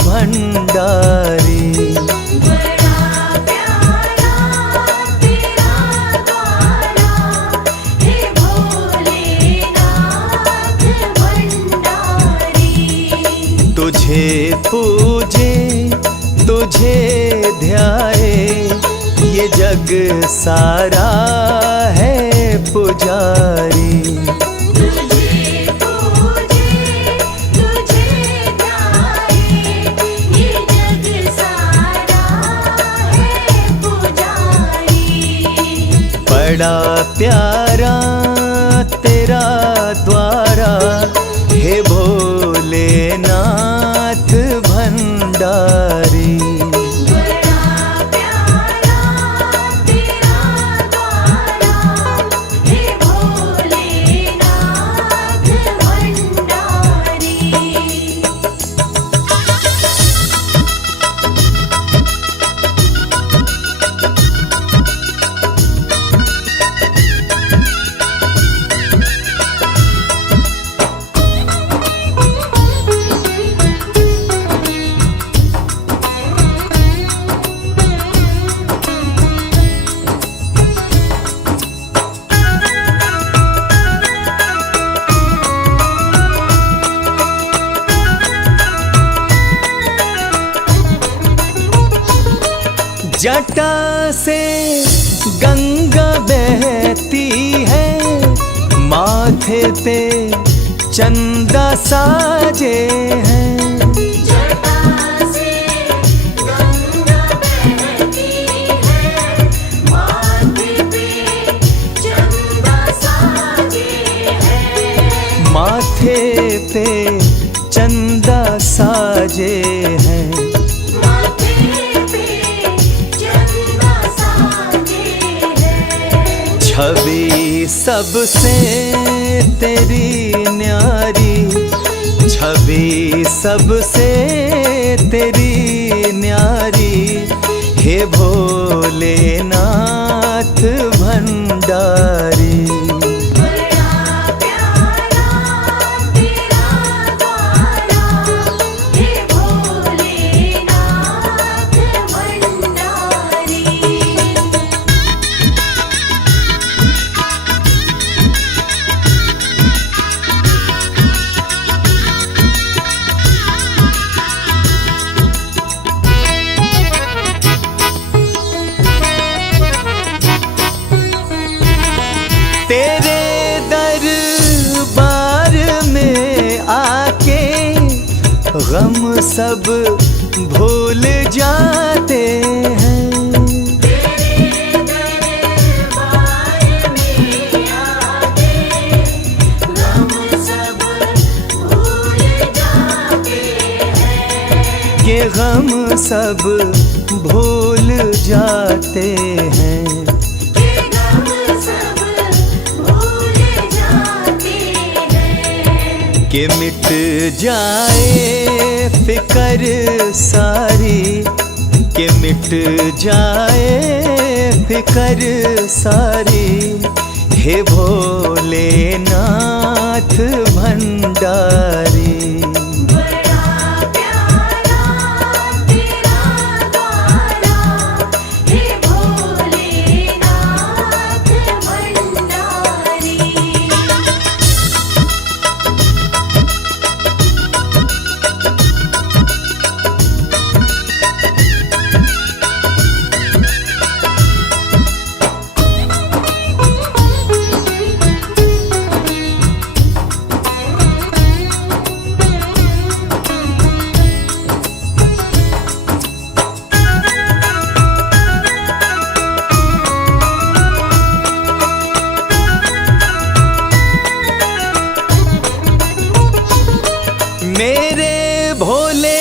भंडारी। बड़ा प्यारा तेरा द्वारा, हे भोलेनाथ भंडारी। तुझे पूजे तुझे ध्याए, ये जग सारा है पुजारी। तुझे पूजे तुझे ध्याए, ये जग सारा है पुजारी। बड़ा प्यारा तेरा द्वारा, हे भोलेनाथ भंडारी। बड़ा प्यारा तेरा द्वारा, हे भोलेनाथ भंडारी। जटा से गंगा बहती है, माथे पे चंदा साजे हैं। जटा से गंगा बहती है, माथे पे चंदा साजे हैं। माथे पे चंदा साजे हैं। माथे पे चंदा साजे हैं। छवि सबसे तेरी न्यारी, छवि सबसे तेरी न्यारी, हे भोलेनाथ भंडारी। बड़ा प्यारा तेरा द्वारा, हे भोलेनाथ भंडारी। तेरे दरबार में आके गम सब भूल जाते हैं। तेरे दरबार में आके गम सब सब भूल जाते हैं। ये गम सब भूल जाते हैं। कि मिट जाए फिकर सारी, कि मिट जाए फिकर सारी, हे भोलेनाथ भंडारी। बड़ा प्यारा तेरा द्वारा, हे भोलेनाथ भंडारी। मेरे भोले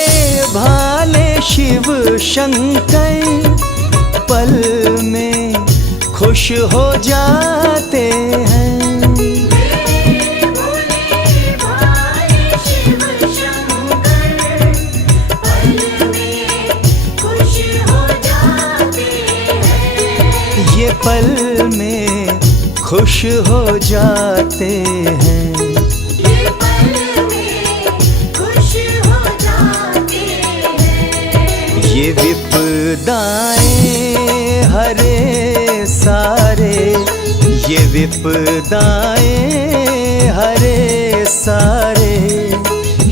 भाले शिव शंकर पल में खुश हो जाते हैं। मेरे भोले भाले शिव शंकर पल में खुश हो जाते हैं। ये पल में खुश हो जाते हैं। ये पल में खुश हो जाते हैं। ये विपदाएं हरे सारे, ये विपदाएं हरे सारे,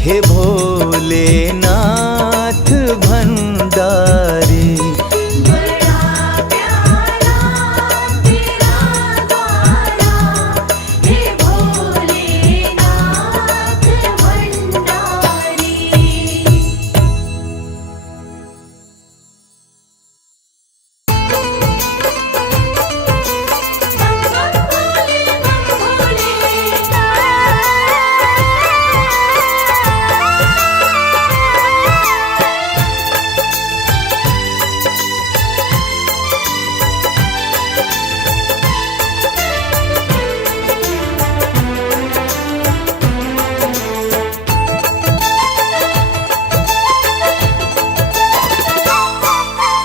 हे भोलेनाथ भंडारी। बड़ा प्यारा तेरा द्वारा, हे भोलेनाथ भंडारी।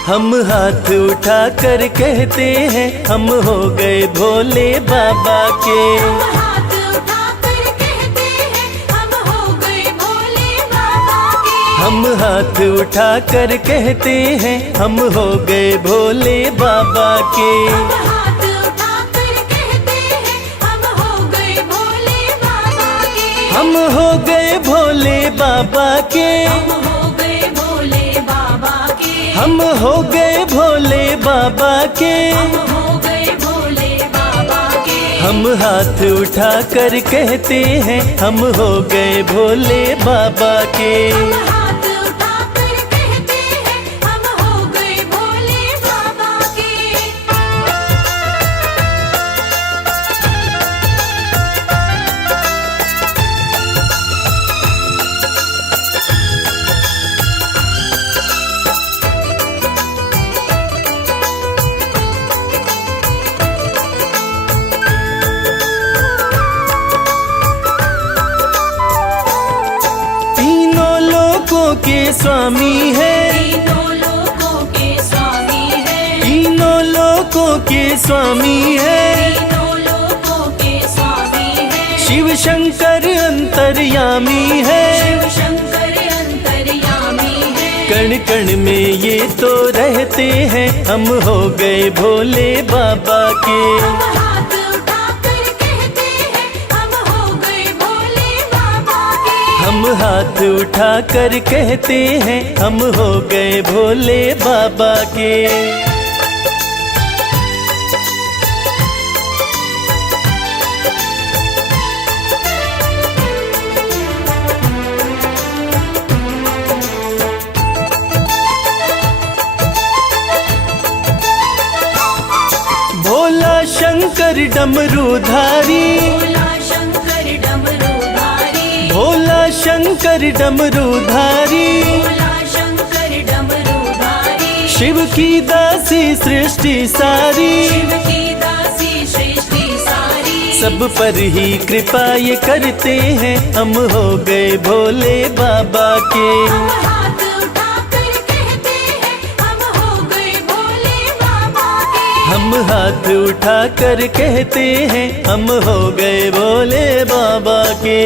हम हाथ उठाकर कहते हैं हम हो गए भोले बाबा के। हाथ उठाकर कहते हैं हम हो गए भोले बाबा के। हम हाथ उठाकर कहते हैं हम हो गए भोले बाबा के। हाथ उठाकर कहते हैं हम हो गए भोले बाबा के। हम हो गए भोले बाबा के। हम हो गए भोले बाबा के। हम हो गए भोले बाबा के। हम हो गए भोले बाबा के। हम हाथ उठाकर कहते हैं हम हो गए भोले बाबा के। हाथ उठाकर कहते हैं हम हो गए भोले बाबा के। तीनों लोकों के स्वामी है। तीनों लोकों के स्वामी है। तीनों लोकों के स्वामी है। तीनों लोकों के स्वामी है। शिव शंकर अंतर्यामी है। शिव शंकर अंतर्यामी है। कण कण में ये तो रहते हैं हम हो गए भोले बाबा के। हम हाथ उठाकर कहते हैं हम हो गए भोले बाबा के। हम हाथ उठाकर कहते हैं हम हो गए भोले बाबा के। भोला शंकर डमरूधारी। भोला शंकर डमरूधारी। भोला शंकर डमरूधारी। भोला शंकर डमरूधारी। शिव की दासी सृष्टि सारी, शिव की दासी सृष्टि सारी, सब पर ही कृपा ये करते हैं, हम हो गए भोले बाबा के। हम हाथ उठाकर कहते हैं हम हो गए भोले बाबा के। हम हाथ उठाकर कहते हैं, हम हो गए भोले बाबा के।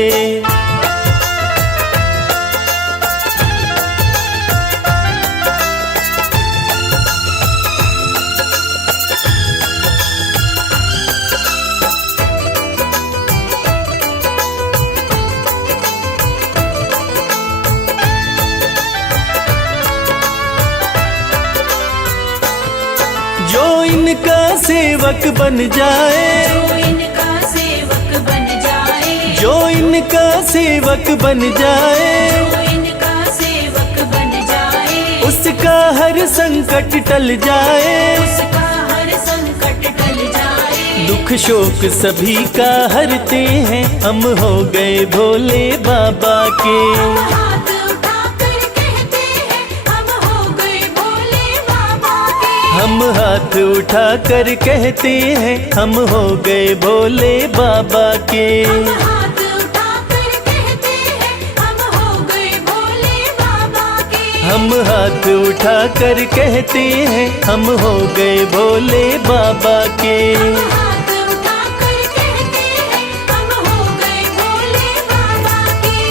जो इनका सेवक बन जाए, जो इनका सेवक बन जाए, जो इनका सेवक बन जाए, जो इनका सेवक बन जाए, उसका हर संकट टल जाए, उसका हर संकट टल जाए। दुख शोक सभी का हरते हैं, हम हो गए भोले बाबा के। हम हाथ उठाकर कहते हैं हम हो गए भोले बाबा के। हम हाथ उठाकर कहते हैं, हम हो गए भोले बाबा के। हम हाथ उठाकर कहते हैं हम हो गए भोले बाबा के। हम हाथ उठाकर कहते हैं, हम हो गए भोले बाबा के। हम हाथ उठाकर कहते हैं हम हो गए भोले बाबा के।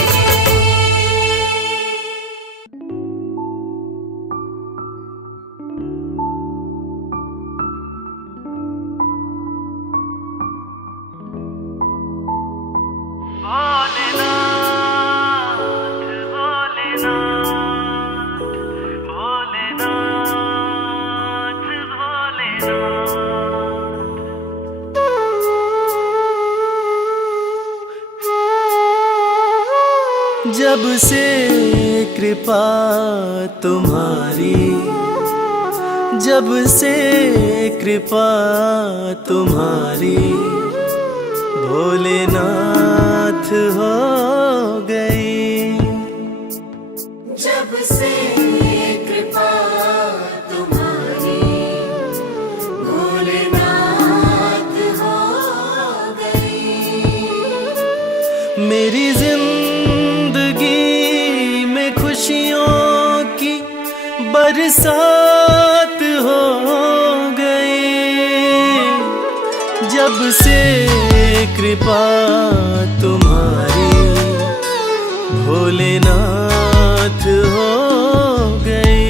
जब से कृपा तुम्हारी, जब से कृपा तुम्हारी, भोलेनाथ हो गई। जब से कृपा तुम्हारी भोलेनाथ हो गई। मेरी जिंदगी में खुशियों की बरसात हो गई। जब से कृपा तुम्हारी, भोलेनाथ हो गई।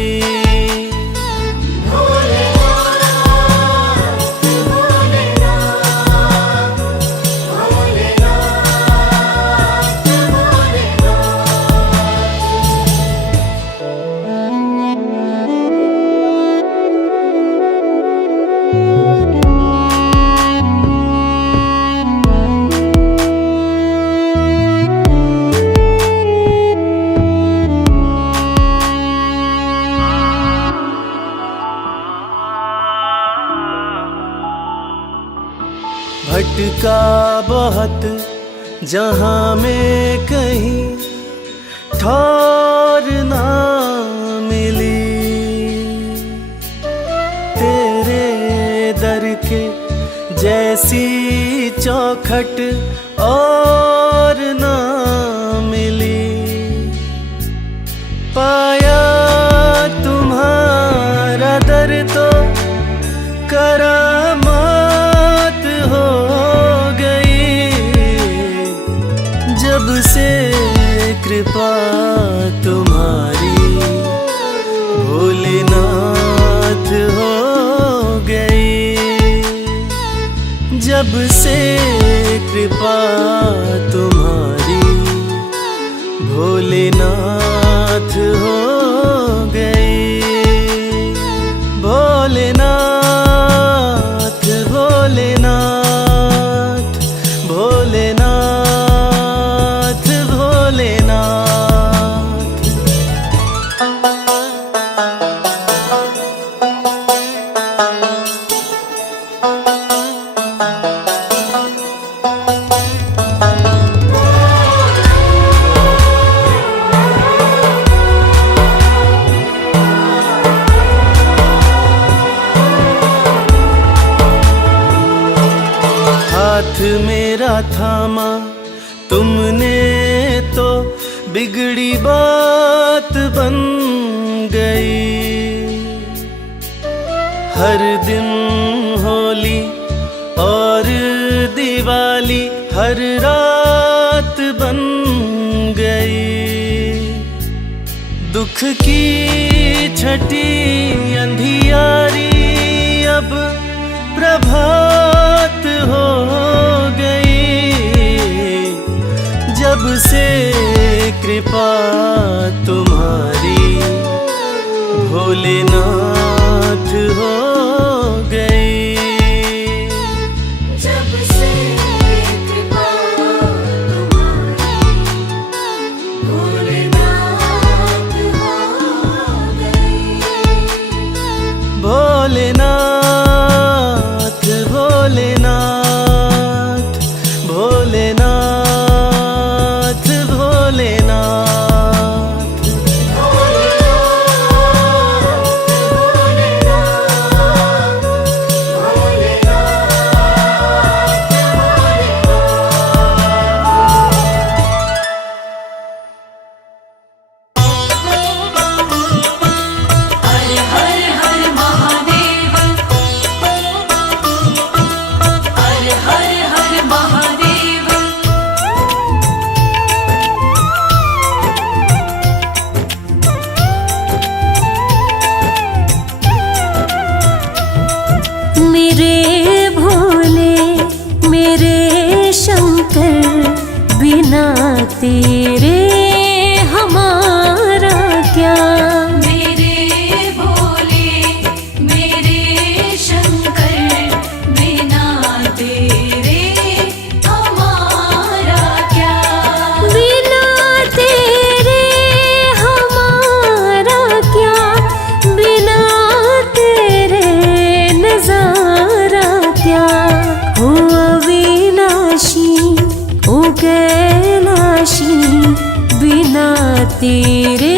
भटका बहुत जहाँ में कहीं ठौर ना मिली, तेरे दर के जैसी चौखट और ना मिली। पाया तुम्हारा दर तो करामात हो गई। जब से कृपा तुम्हारी, भोलेनाथ हो गई। जब से कृपा तुम्हारी, भोलेनाथ हो गई। भोलेनाथ भोलेनाथ भोलेनाथ भोलेनाथ। हाथ मेरा थामा तुमने तो बिगड़ी बात बन गई। हर दिन होली और दिवाली हर रात बन गई। दुख की छठी अंधियारी अब प्रभात हो गई। जब से कृपा तुम्हारी भोलेनाथ हो गई। जब से कृपा तुम्हारी भोलेनाथ हो गई। भोलेनाथ भोलेनाथ भोलेनाथ भोलेनाथ। हर हर हर महादेव, हर हर हर महादेव। मेरे भोले मेरे शंकर, बिना तेरे हमारा क्या। मेरे भोले मेरे शंकर, बिना तेरे हमारा क्या। बिना तेरे हमारा क्या, बिना तेरे नजारा क्या। हो अविनाशी हो कैलाशी, बिना तेरे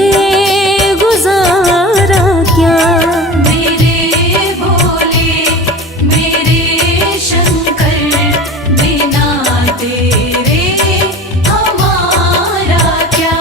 गुजारा क्या। मेरे भोले मेरे शंकर, बिना तेरे हमारा क्या।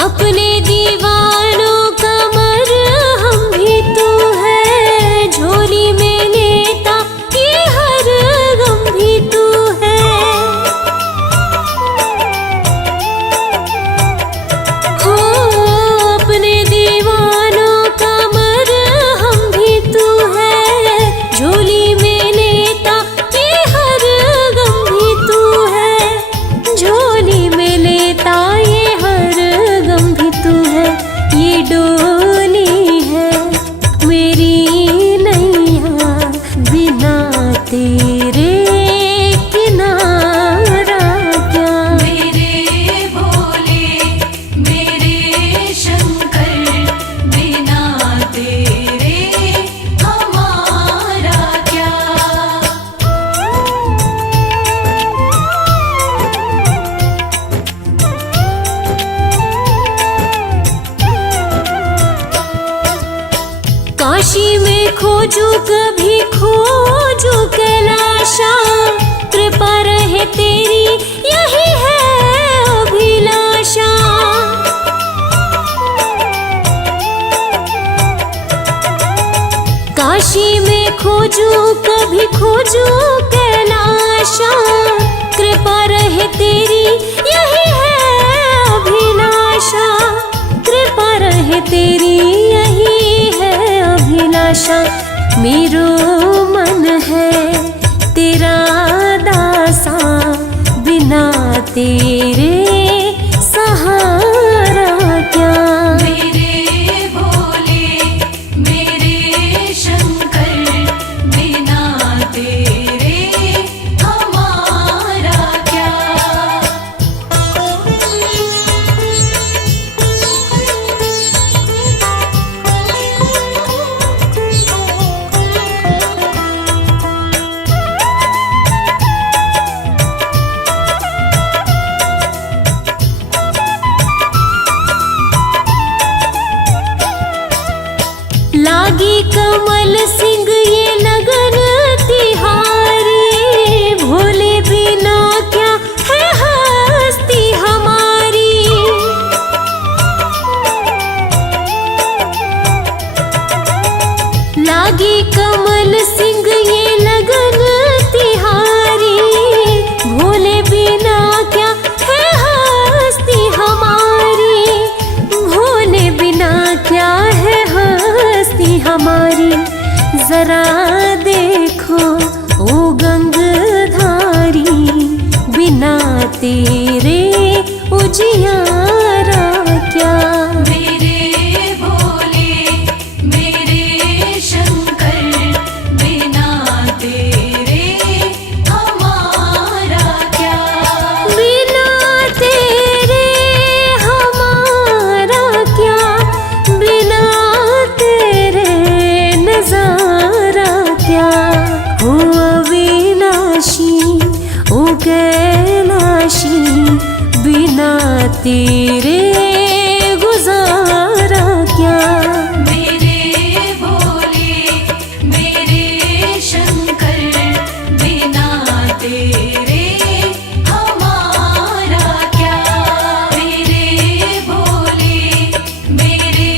अपने दीवानों का मरहम भी तू है, झोली में लेता ये हर गम भी तू है। हो अपने दीवानों का मरहम भी तू है, झोली में लेता ये हर गम भी तू है। झोली में लेता ये हर गम भी तू है। ये डोली है मेरी नैया, बिना तेरे किनारा क्या। मेरे भोले मेरे शंकर, बिना तेरे हमारा क्या। काशी में खोजू कभी खोजू कैलाशा, कृपा रहे तेरी यही है अभिलाषा। काशी में खोजू कभी खोजू कैलाशा, कृपा रहे तेरी यही है अभिलाषा। कृपा रहे तेरी यही है अभिलाषा। मेरो मन है तेरा दासा, बिना तेरे सहारा क्या। मेरे भोले मेरे शंकर, बिना तेरे हमारा क्या। कमल सिंह ये लगन तिहारी, भोले बिना क्या है हस्ती हमारी। लागी कमल सिंह ये लगन तिहारी, भोले बिना क्या है हस्ती हमारी, भोले बिना क्या है हस्ती हमारी। जरा देखो ओ गंगधारी, बिना तेरे उजियारा क्या। मेरे भोले मेरे शंकर, बिना तेरे हमारा क्या। बिना तेरे हमारा क्या, बिना तेरे नजारा क्या। ओ अविनाशी ओ कैलाशी, बिना तेरे गुजारा क्या। मेरे भोले मेरे शंकर, बिना तेरे हमारा क्या। मेरे भोले मेरे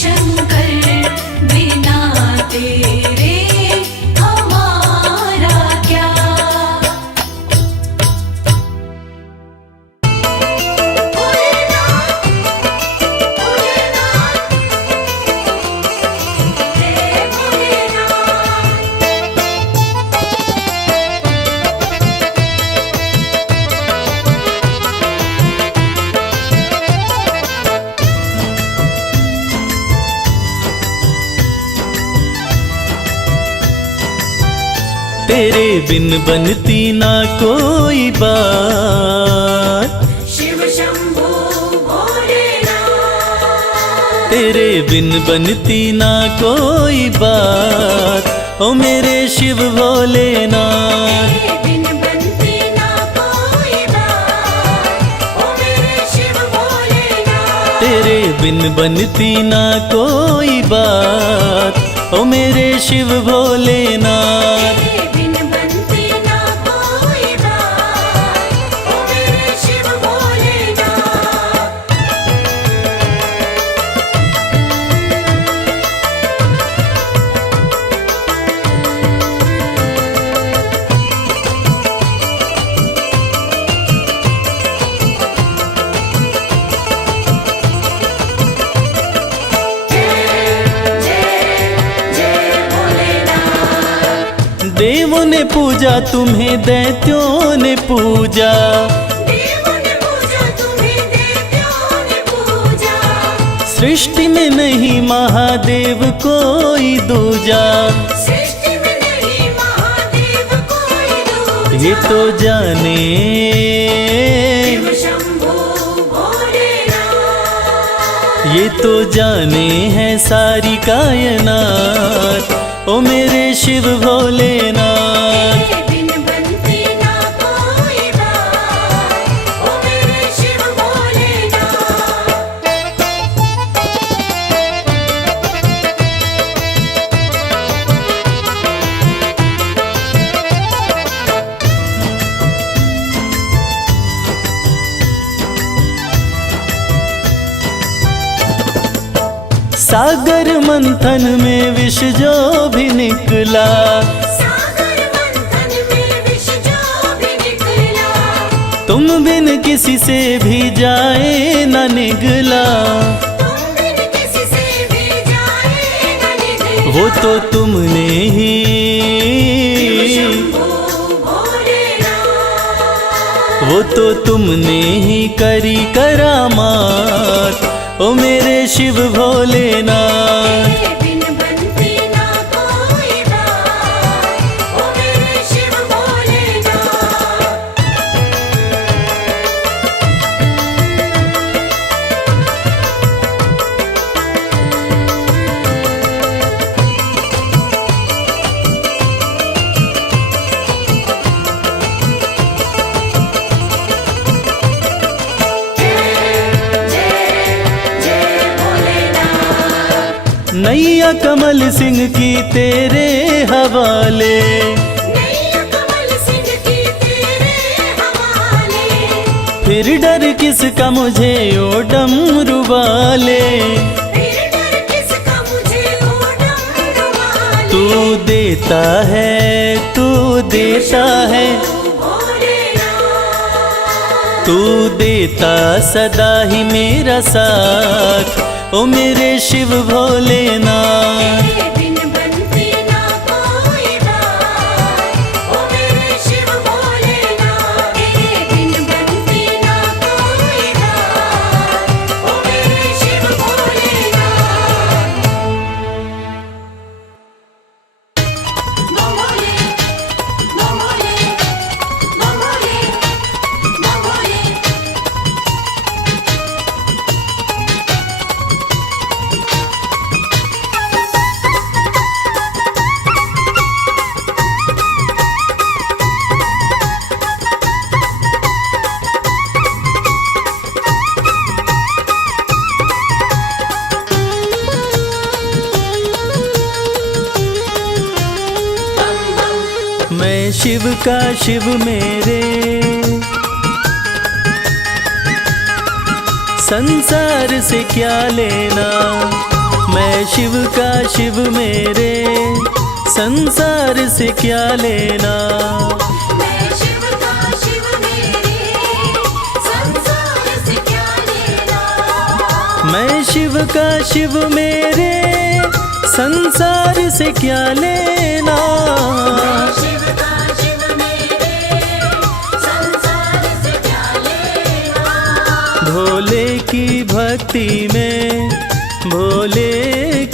शंकर, बिना तेरे हमारा क्या। तेरे बिन बनती ना कोई बात, शिव शंभू भोलेनाथ। तेरे बिन बनती ना कोई बात, ओ मेरे शिव भोलेनाथ। तेरे बिन बनती ना कोई बात, ओ मेरे शिव भोलेनाथ। तेरे बिन बनती ना कोई बात, ओ मेरे शिव भोलेनाथ। तेरे बिन बनती ना कोई बात, ओ मेरे शिव भोलेनाथ। देवों ने पूजा तुम्हें, दैत्यों ने पूजा, देवों ने पूजा तुम्हें, देवताओं ने पूजा। सृष्टि में नहीं महादेव कोई दूजा। सृष्टि में नहीं महादेव कोई दूजा। ये तो जाने शिव शंभू भोलेनाथ। ये तो जाने हैं सारी कायनात, ओ मेरे शिव भोलेनाथ। तेरे बिन बनती ना कोई बात, ओ मेरे शिव भोलेनाथ। सागर मंथन में विष जो भी निकला, सागर मंथन में विष जो भी निकला। तुम बिन किसी से भी जाए न निगला। तुम बिन किसी से भी जाए न निकला। वो तो तुमने ही शंभू भोलेनाथ। वो तो तुमने ही करी करामात, ओ मेरे शिव भोलेनाथ। तेरे बिन बनती ना कोई बात, ओ मेरे शिव भोलेनाथ। नैया कमल सिंह की तेरे हवाले, नैया कमल सिंह की तेरे हवाले। फिर डर किसका मुझे ओ डमरू वाले, फिर डर किसका मुझे ओ डमरू वाले। तू देता है, तू देता है, तू देता सदा ही मेरा साथ, ओ मेरे शिव भोलेनाथ। तेरे बिन बनती ना कोई बात, ओ मेरे शिव भोलेनाथ। तेरे बिन बनती ना कोई बात, ओ मेरे शिव भोलेनाथ। मोमोले मोमोले मोमोले मोमोले। मैं शिव का शिव मेरे, संसार से क्या लेना। मैं शिव का शिव मेरे, संसार से क्या लेना। मैं शिव का शिव मेरे, संसार से क्या लेना। मैं शिव का शिव मेरे, संसार से क्या लेना। शिव का शिव मेरे, संसार से क्या लेना। भोले की भक्ति में, भोले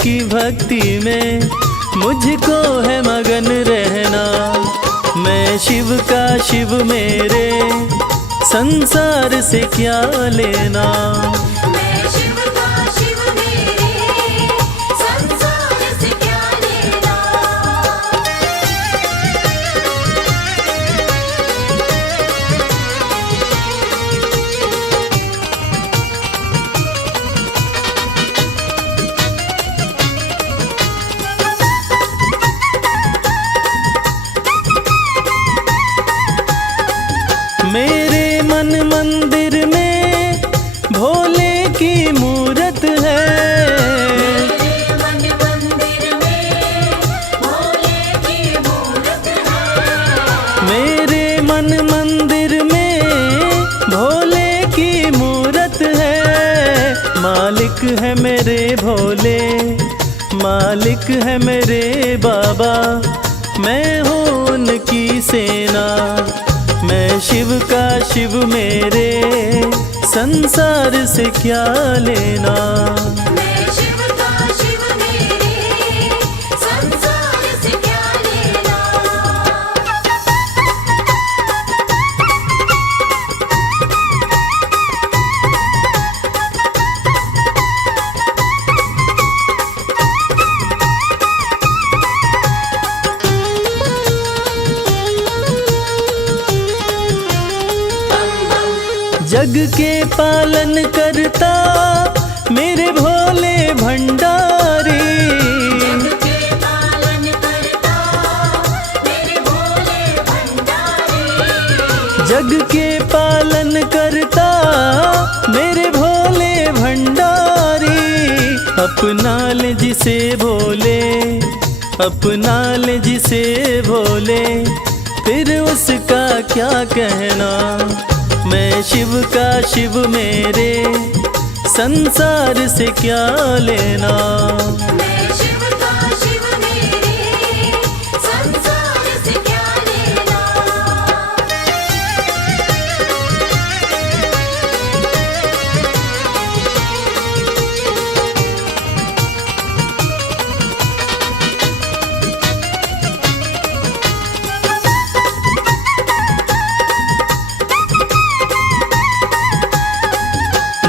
की भक्ति में मुझको है मगन रहना। मैं शिव का शिव मेरे, संसार से क्या लेना। मैं शिव का शिव मेरे, संसार से क्या लेना। मेरे मन मंदिर में भोले की मूरत है। मेरे मन मंदिर में भोले की मूरत है। मेरे मन मंदिर में भोले की मूरत है। मालिक है मेरे भोले, मालिक है मेरे बाबा, मैं हूँ उनकी सेना। मैं शिव का शिव मेरे, संसार से क्या लेना। मैं शिव का शिव मेरे, संसार से क्या लेना। जग के पालन करता मेरे भोले भंडारी। जग के पालन करता मेरे भोले भंडारी। जग के पालन करता मेरे भोले भंडारी। अपना ले जिसे भोले, अपना ले जिसे भोले, फिर उसका क्या कहना। मैं शिव का शिव मेरे, संसार से क्या लेना। मैं शिव का शिव मेरे, संसार से क्या लेना।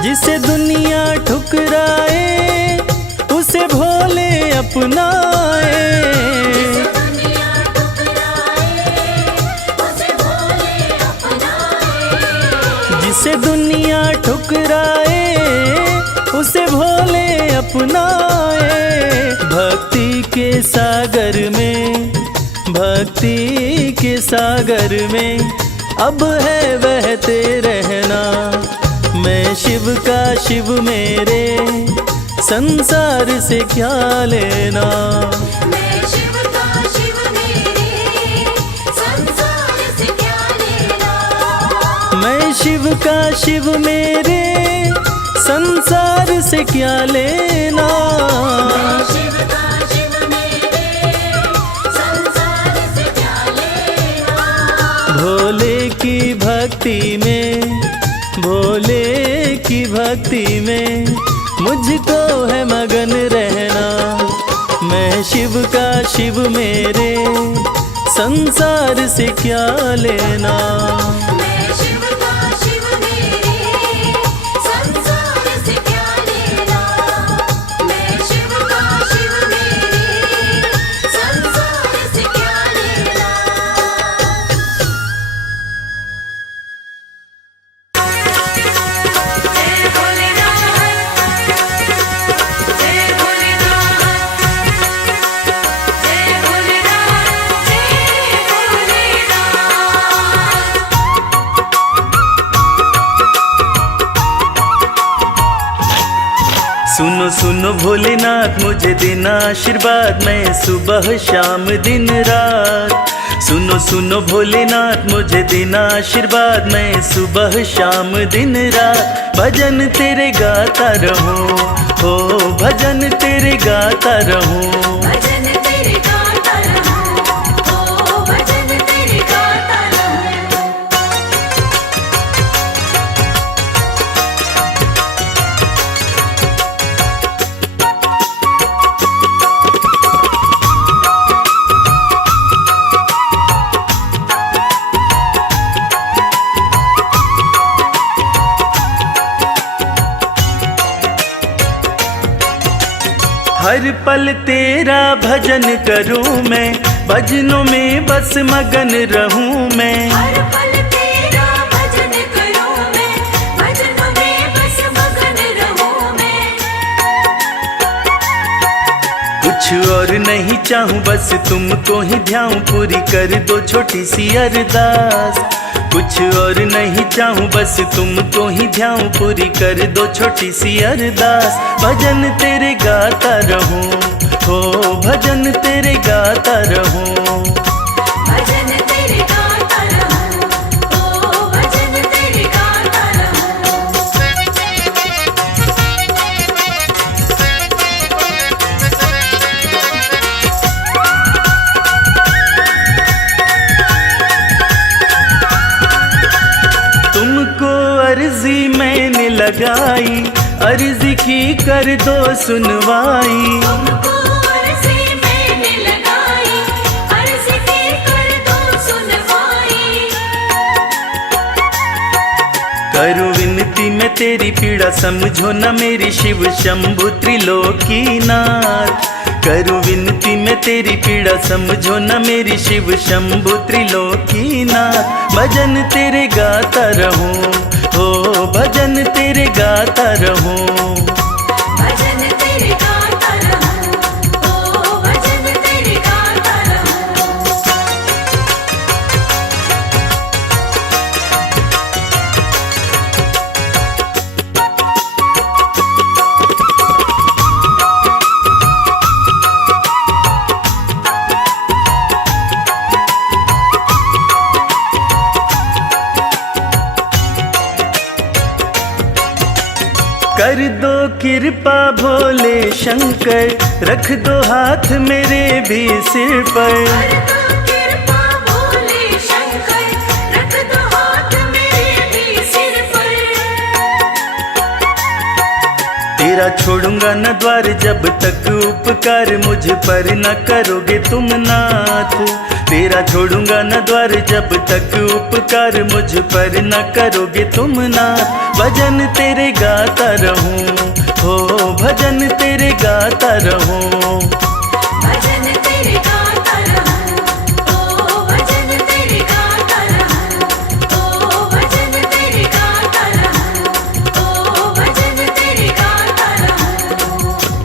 जिसे दुनिया ठुकराए उसे भोले अपनाए। दुनिया ठुकराए उसे भोले अपनाए। जिसे दुनिया ठुकराए उसे भोले अपनाए। भक्ति के सागर में, भक्ति के सागर में अब है बहते रहना। मैं शिव का शिव मेरे, संसार से क्या लेना। मैं शिव का शिव मेरे, संसार से क्या लेना। मैं शिव का शिव मेरे, संसार से क्या लेना। मैं शिव का शिव मेरे, संसार से क्या लेना। भोले की भक्ति में, भोले की भक्ति में मुझको है मगन रहना। मैं शिव का शिव मेरे, संसार से क्या लेना। मैं शिव का शिव मेरे, संसार से क्या लेना। मैं शिव का शिव मेरे, संसार से क्या लेना। जय भोलेनाथ, जय भोलेनाथ, जय भोलेनाथ, जय भोलेनाथ। सुनो सुनो भोलेनाथ मुझे देना आशीर्वाद, मैं सुबह शाम दिन रात। सुनो सुनो भोलेनाथ मुझे देना आशीर्वाद, मैं सुबह शाम दिन रात भजन तेरे गाता रहूं। हो भजन तेरे गाता रहूं। भजन तेरे गाता रहूं, ओ भजन तेरे गाता रहूं। हर पल तेरा भजन करूं मैं, भजनों में बस मगन रहूं मैं। हर पल तेरा भजन करूं मैं, भजनों में बस मगन रहूं मैं। कुछ और नहीं चाहूं बस तुमको ही ध्याऊं, पूरी कर दो छोटी सी अरदास। कुछ और नहीं चाहूं बस तुमको ही ध्याऊं, पूरी कर दो छोटी सी अरदास। भजन तेरे गाता रहूं, हो भजन तेरे गाता रहूं। भजन तेरे गाता रहूं, ओ भजन तेरे गाता रहूं। तुमको अर्जी मैंने लगाई, अर्जी की कर दो सुनवाई। तुमको अर्जी मैंने लगाई, अर्जी की कर दो सुनवाई। करूं विनती मैं तेरी पीड़ा समझो न मेरी, शिव शंभु त्रिलोकीनाथ। करूं विनती मैं तेरी पीड़ा समझो न मेरी, शिव शंभु त्रिलोकीनाथ। भजन तेरे गाता रहूं, हो भजन तेरे गाता रहूं। भजन तेरे गाता रहूं, ओ भजन तेरे गाता रहूं। कर दो कृपा भोले शंकर, रख दो हाथ मेरे भी सिर पर। कर दो कृपा भोले शंकर, रख दो हाथ मेरे भी सिर पर। तेरा छोड़ूंगा न द्वार जब तक उपकार मुझ पर न करोगे तुम नाथ। तेरा छोड़ूंगा न द्वार जब तक उपकार मुझ पर न करोगे तुम नाथ। भजन तेरे गाता रहूं, हो भजन तेरे गाता रहूं। भजन तेरे गाता रहूं, ओ भजन तेरे गाता रहूं। ओ भजन तेरे गाता रहूं, ओ भजन तेरे गाता रहूं।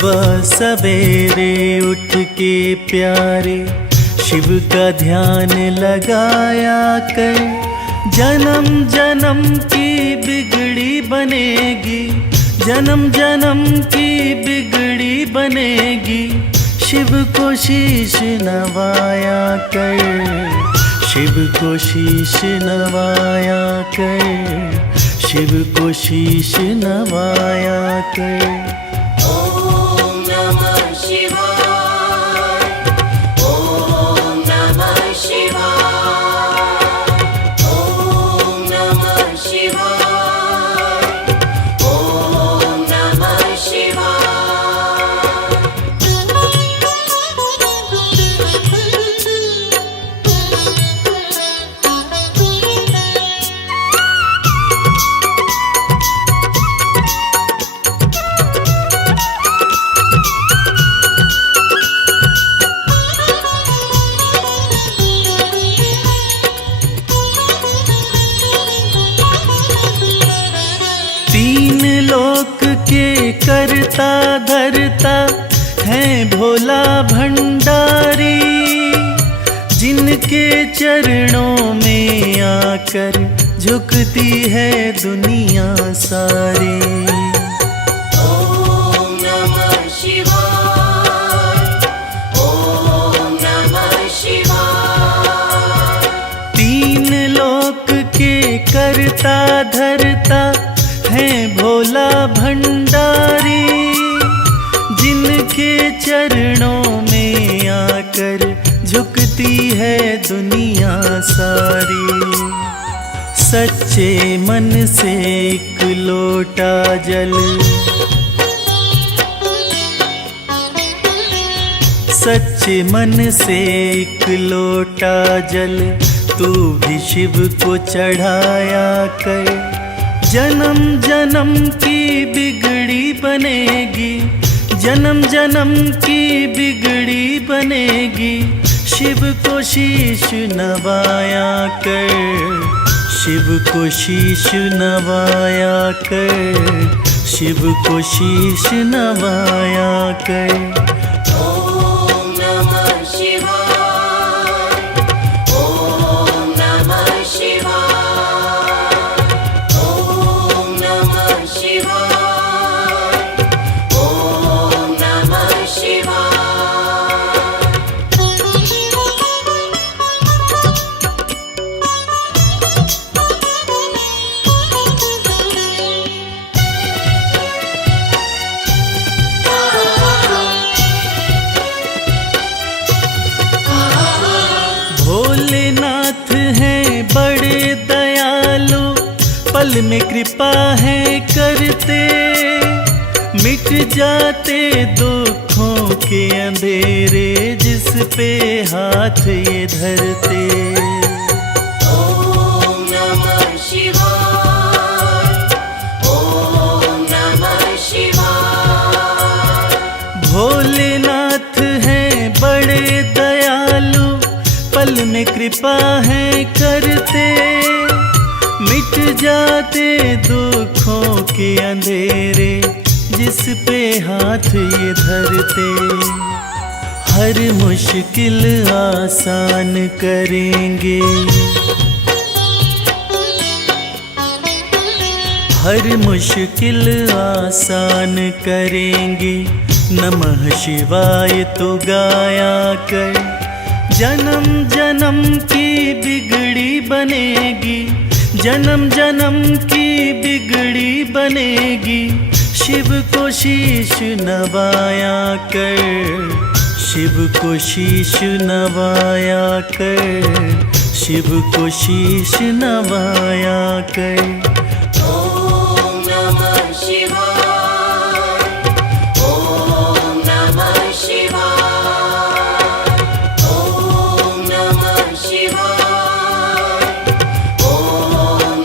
सुबह सवेरे उठ के प्यारे शिव का ध्यान लगाया कर, जन्म जन्म की बिगड़ी बनेगी, जन्म जन्म की बिगड़ी बनेगी। शिव को शीश नवाया कर, शिव को शीश नवाया कर, शिव को शीश नवाया कर। ॐ नमः शिवाय, ॐ नमः शिवाय, ॐ नमः शिवाय, ॐ नमः शिवाय। तीन लोक के करता धरता है भोला भंडारी, जिनके चरणों में आकर झुकती है दुनिया सारी। ॐ नमः शिवाय, ॐ नमः शिवाय। तीन लोक के करता धरता है भोला भंडारी, जिनके चरणों में आकर झुकती है दुनिया सारी। सच्चे मन से एक लोटा जल, सच्चे मन से एक लोटा जल तू भी शिव को चढ़ाया कर, जन्म जन्म की बिगड़ी बनेगी, जन्म जन्म की बिगड़ी बनेगी। शिव को शीश नवाया कर, शिव को शीश नवाया कर, शिव को शीश नवाया कर। ॐ नमः शिवाय, ॐ नमः शिवाय, ॐ नमः शिवाय, ॐ नमः शिवाय। भोलेनाथ हैं बड़े दयालु, पल में कृपा है करते, मिट जाते दुखों के अंधेरे जिस पे हाथ ये धरते। ॐ नमः शिवाय, ॐ नमः शिवाय। भोलेनाथ हैं बड़े दयालु, पल में कृपा है करते, मिट जाते दुखों के अंधेरे जिस पे हाथ ये धरते। हर मुश्किल आसान करेंगे, हर मुश्किल आसान करेंगे। नमः शिवाय तो गाया कर, जन्म जन्म की बिगड़ी बनेगी, जन्म जन्म की बिगड़ी बनेगी। शिव को शीश नवाया कर, शिव को शीश नवाया कर, शिव को शीश नवाया कर। ॐ नमः शिवाय, ॐ नमः शिवाय, ॐ नमः शिवाय, ॐ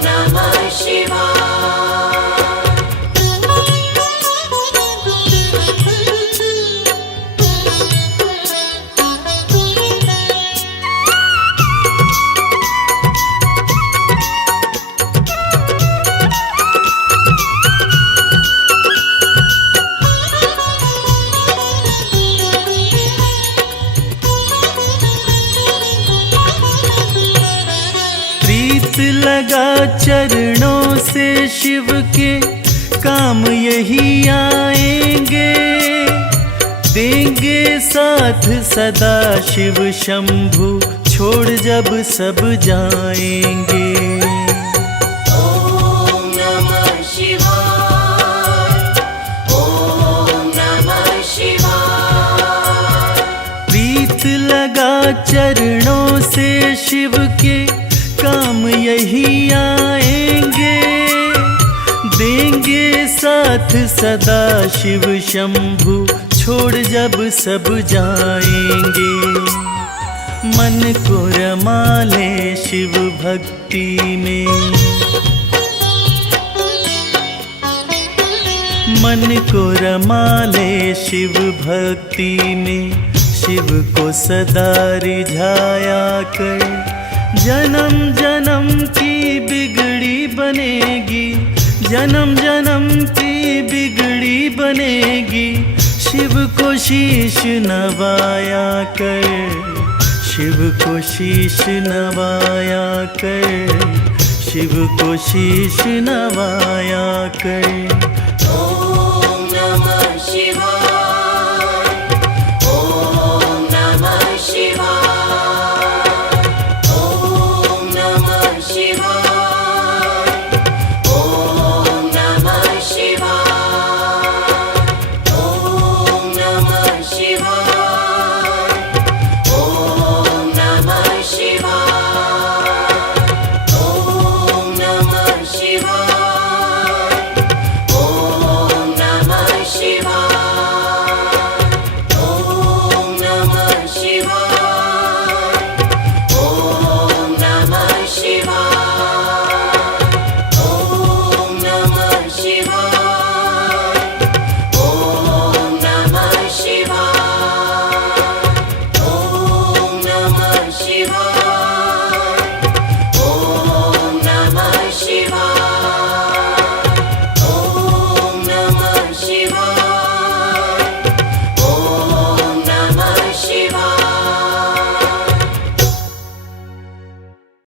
नमः शिवाय। प्रीत लगा चरणों से शिव के काम यही आएंगे, देंगे साथ सदा शिव शंभु छोड़ जब सब जाएंगे। ओम नमः शिवाय, ओम नमः शिवाय। प्रीत लगा चरणों से शिव के काम यही आएंगे, देंगे साथ सदा शिव शंभु छोड़ जब सब जाएंगे। मन को रमा ले शिव भक्ति में, मन को रमा ले शिव भक्ति में, शिव को सदा रिझाया कर। जन्म जन्म की बिगड़ी बनेगी, जन्म जन्म की बिगड़ी बनेगी, शिव को शीश नवाया कर, शिव को शीश नवाया कर, शिव को शीश नवाया कर। ओम नमः शिवाय, ओम नमः शिवाय, ओम नमः शिवाय, ओम नमः शिवाय, ओम नमः शिवाय, ओम नमः शिवाय, ओम नमः शिवाय, ओम नमः शिवाय, ओम नमः शिवाय, ओम नमः शिवाय, ओम नमः शिवाय, ओम नमः शिवाय, ओम नमः शिवाय।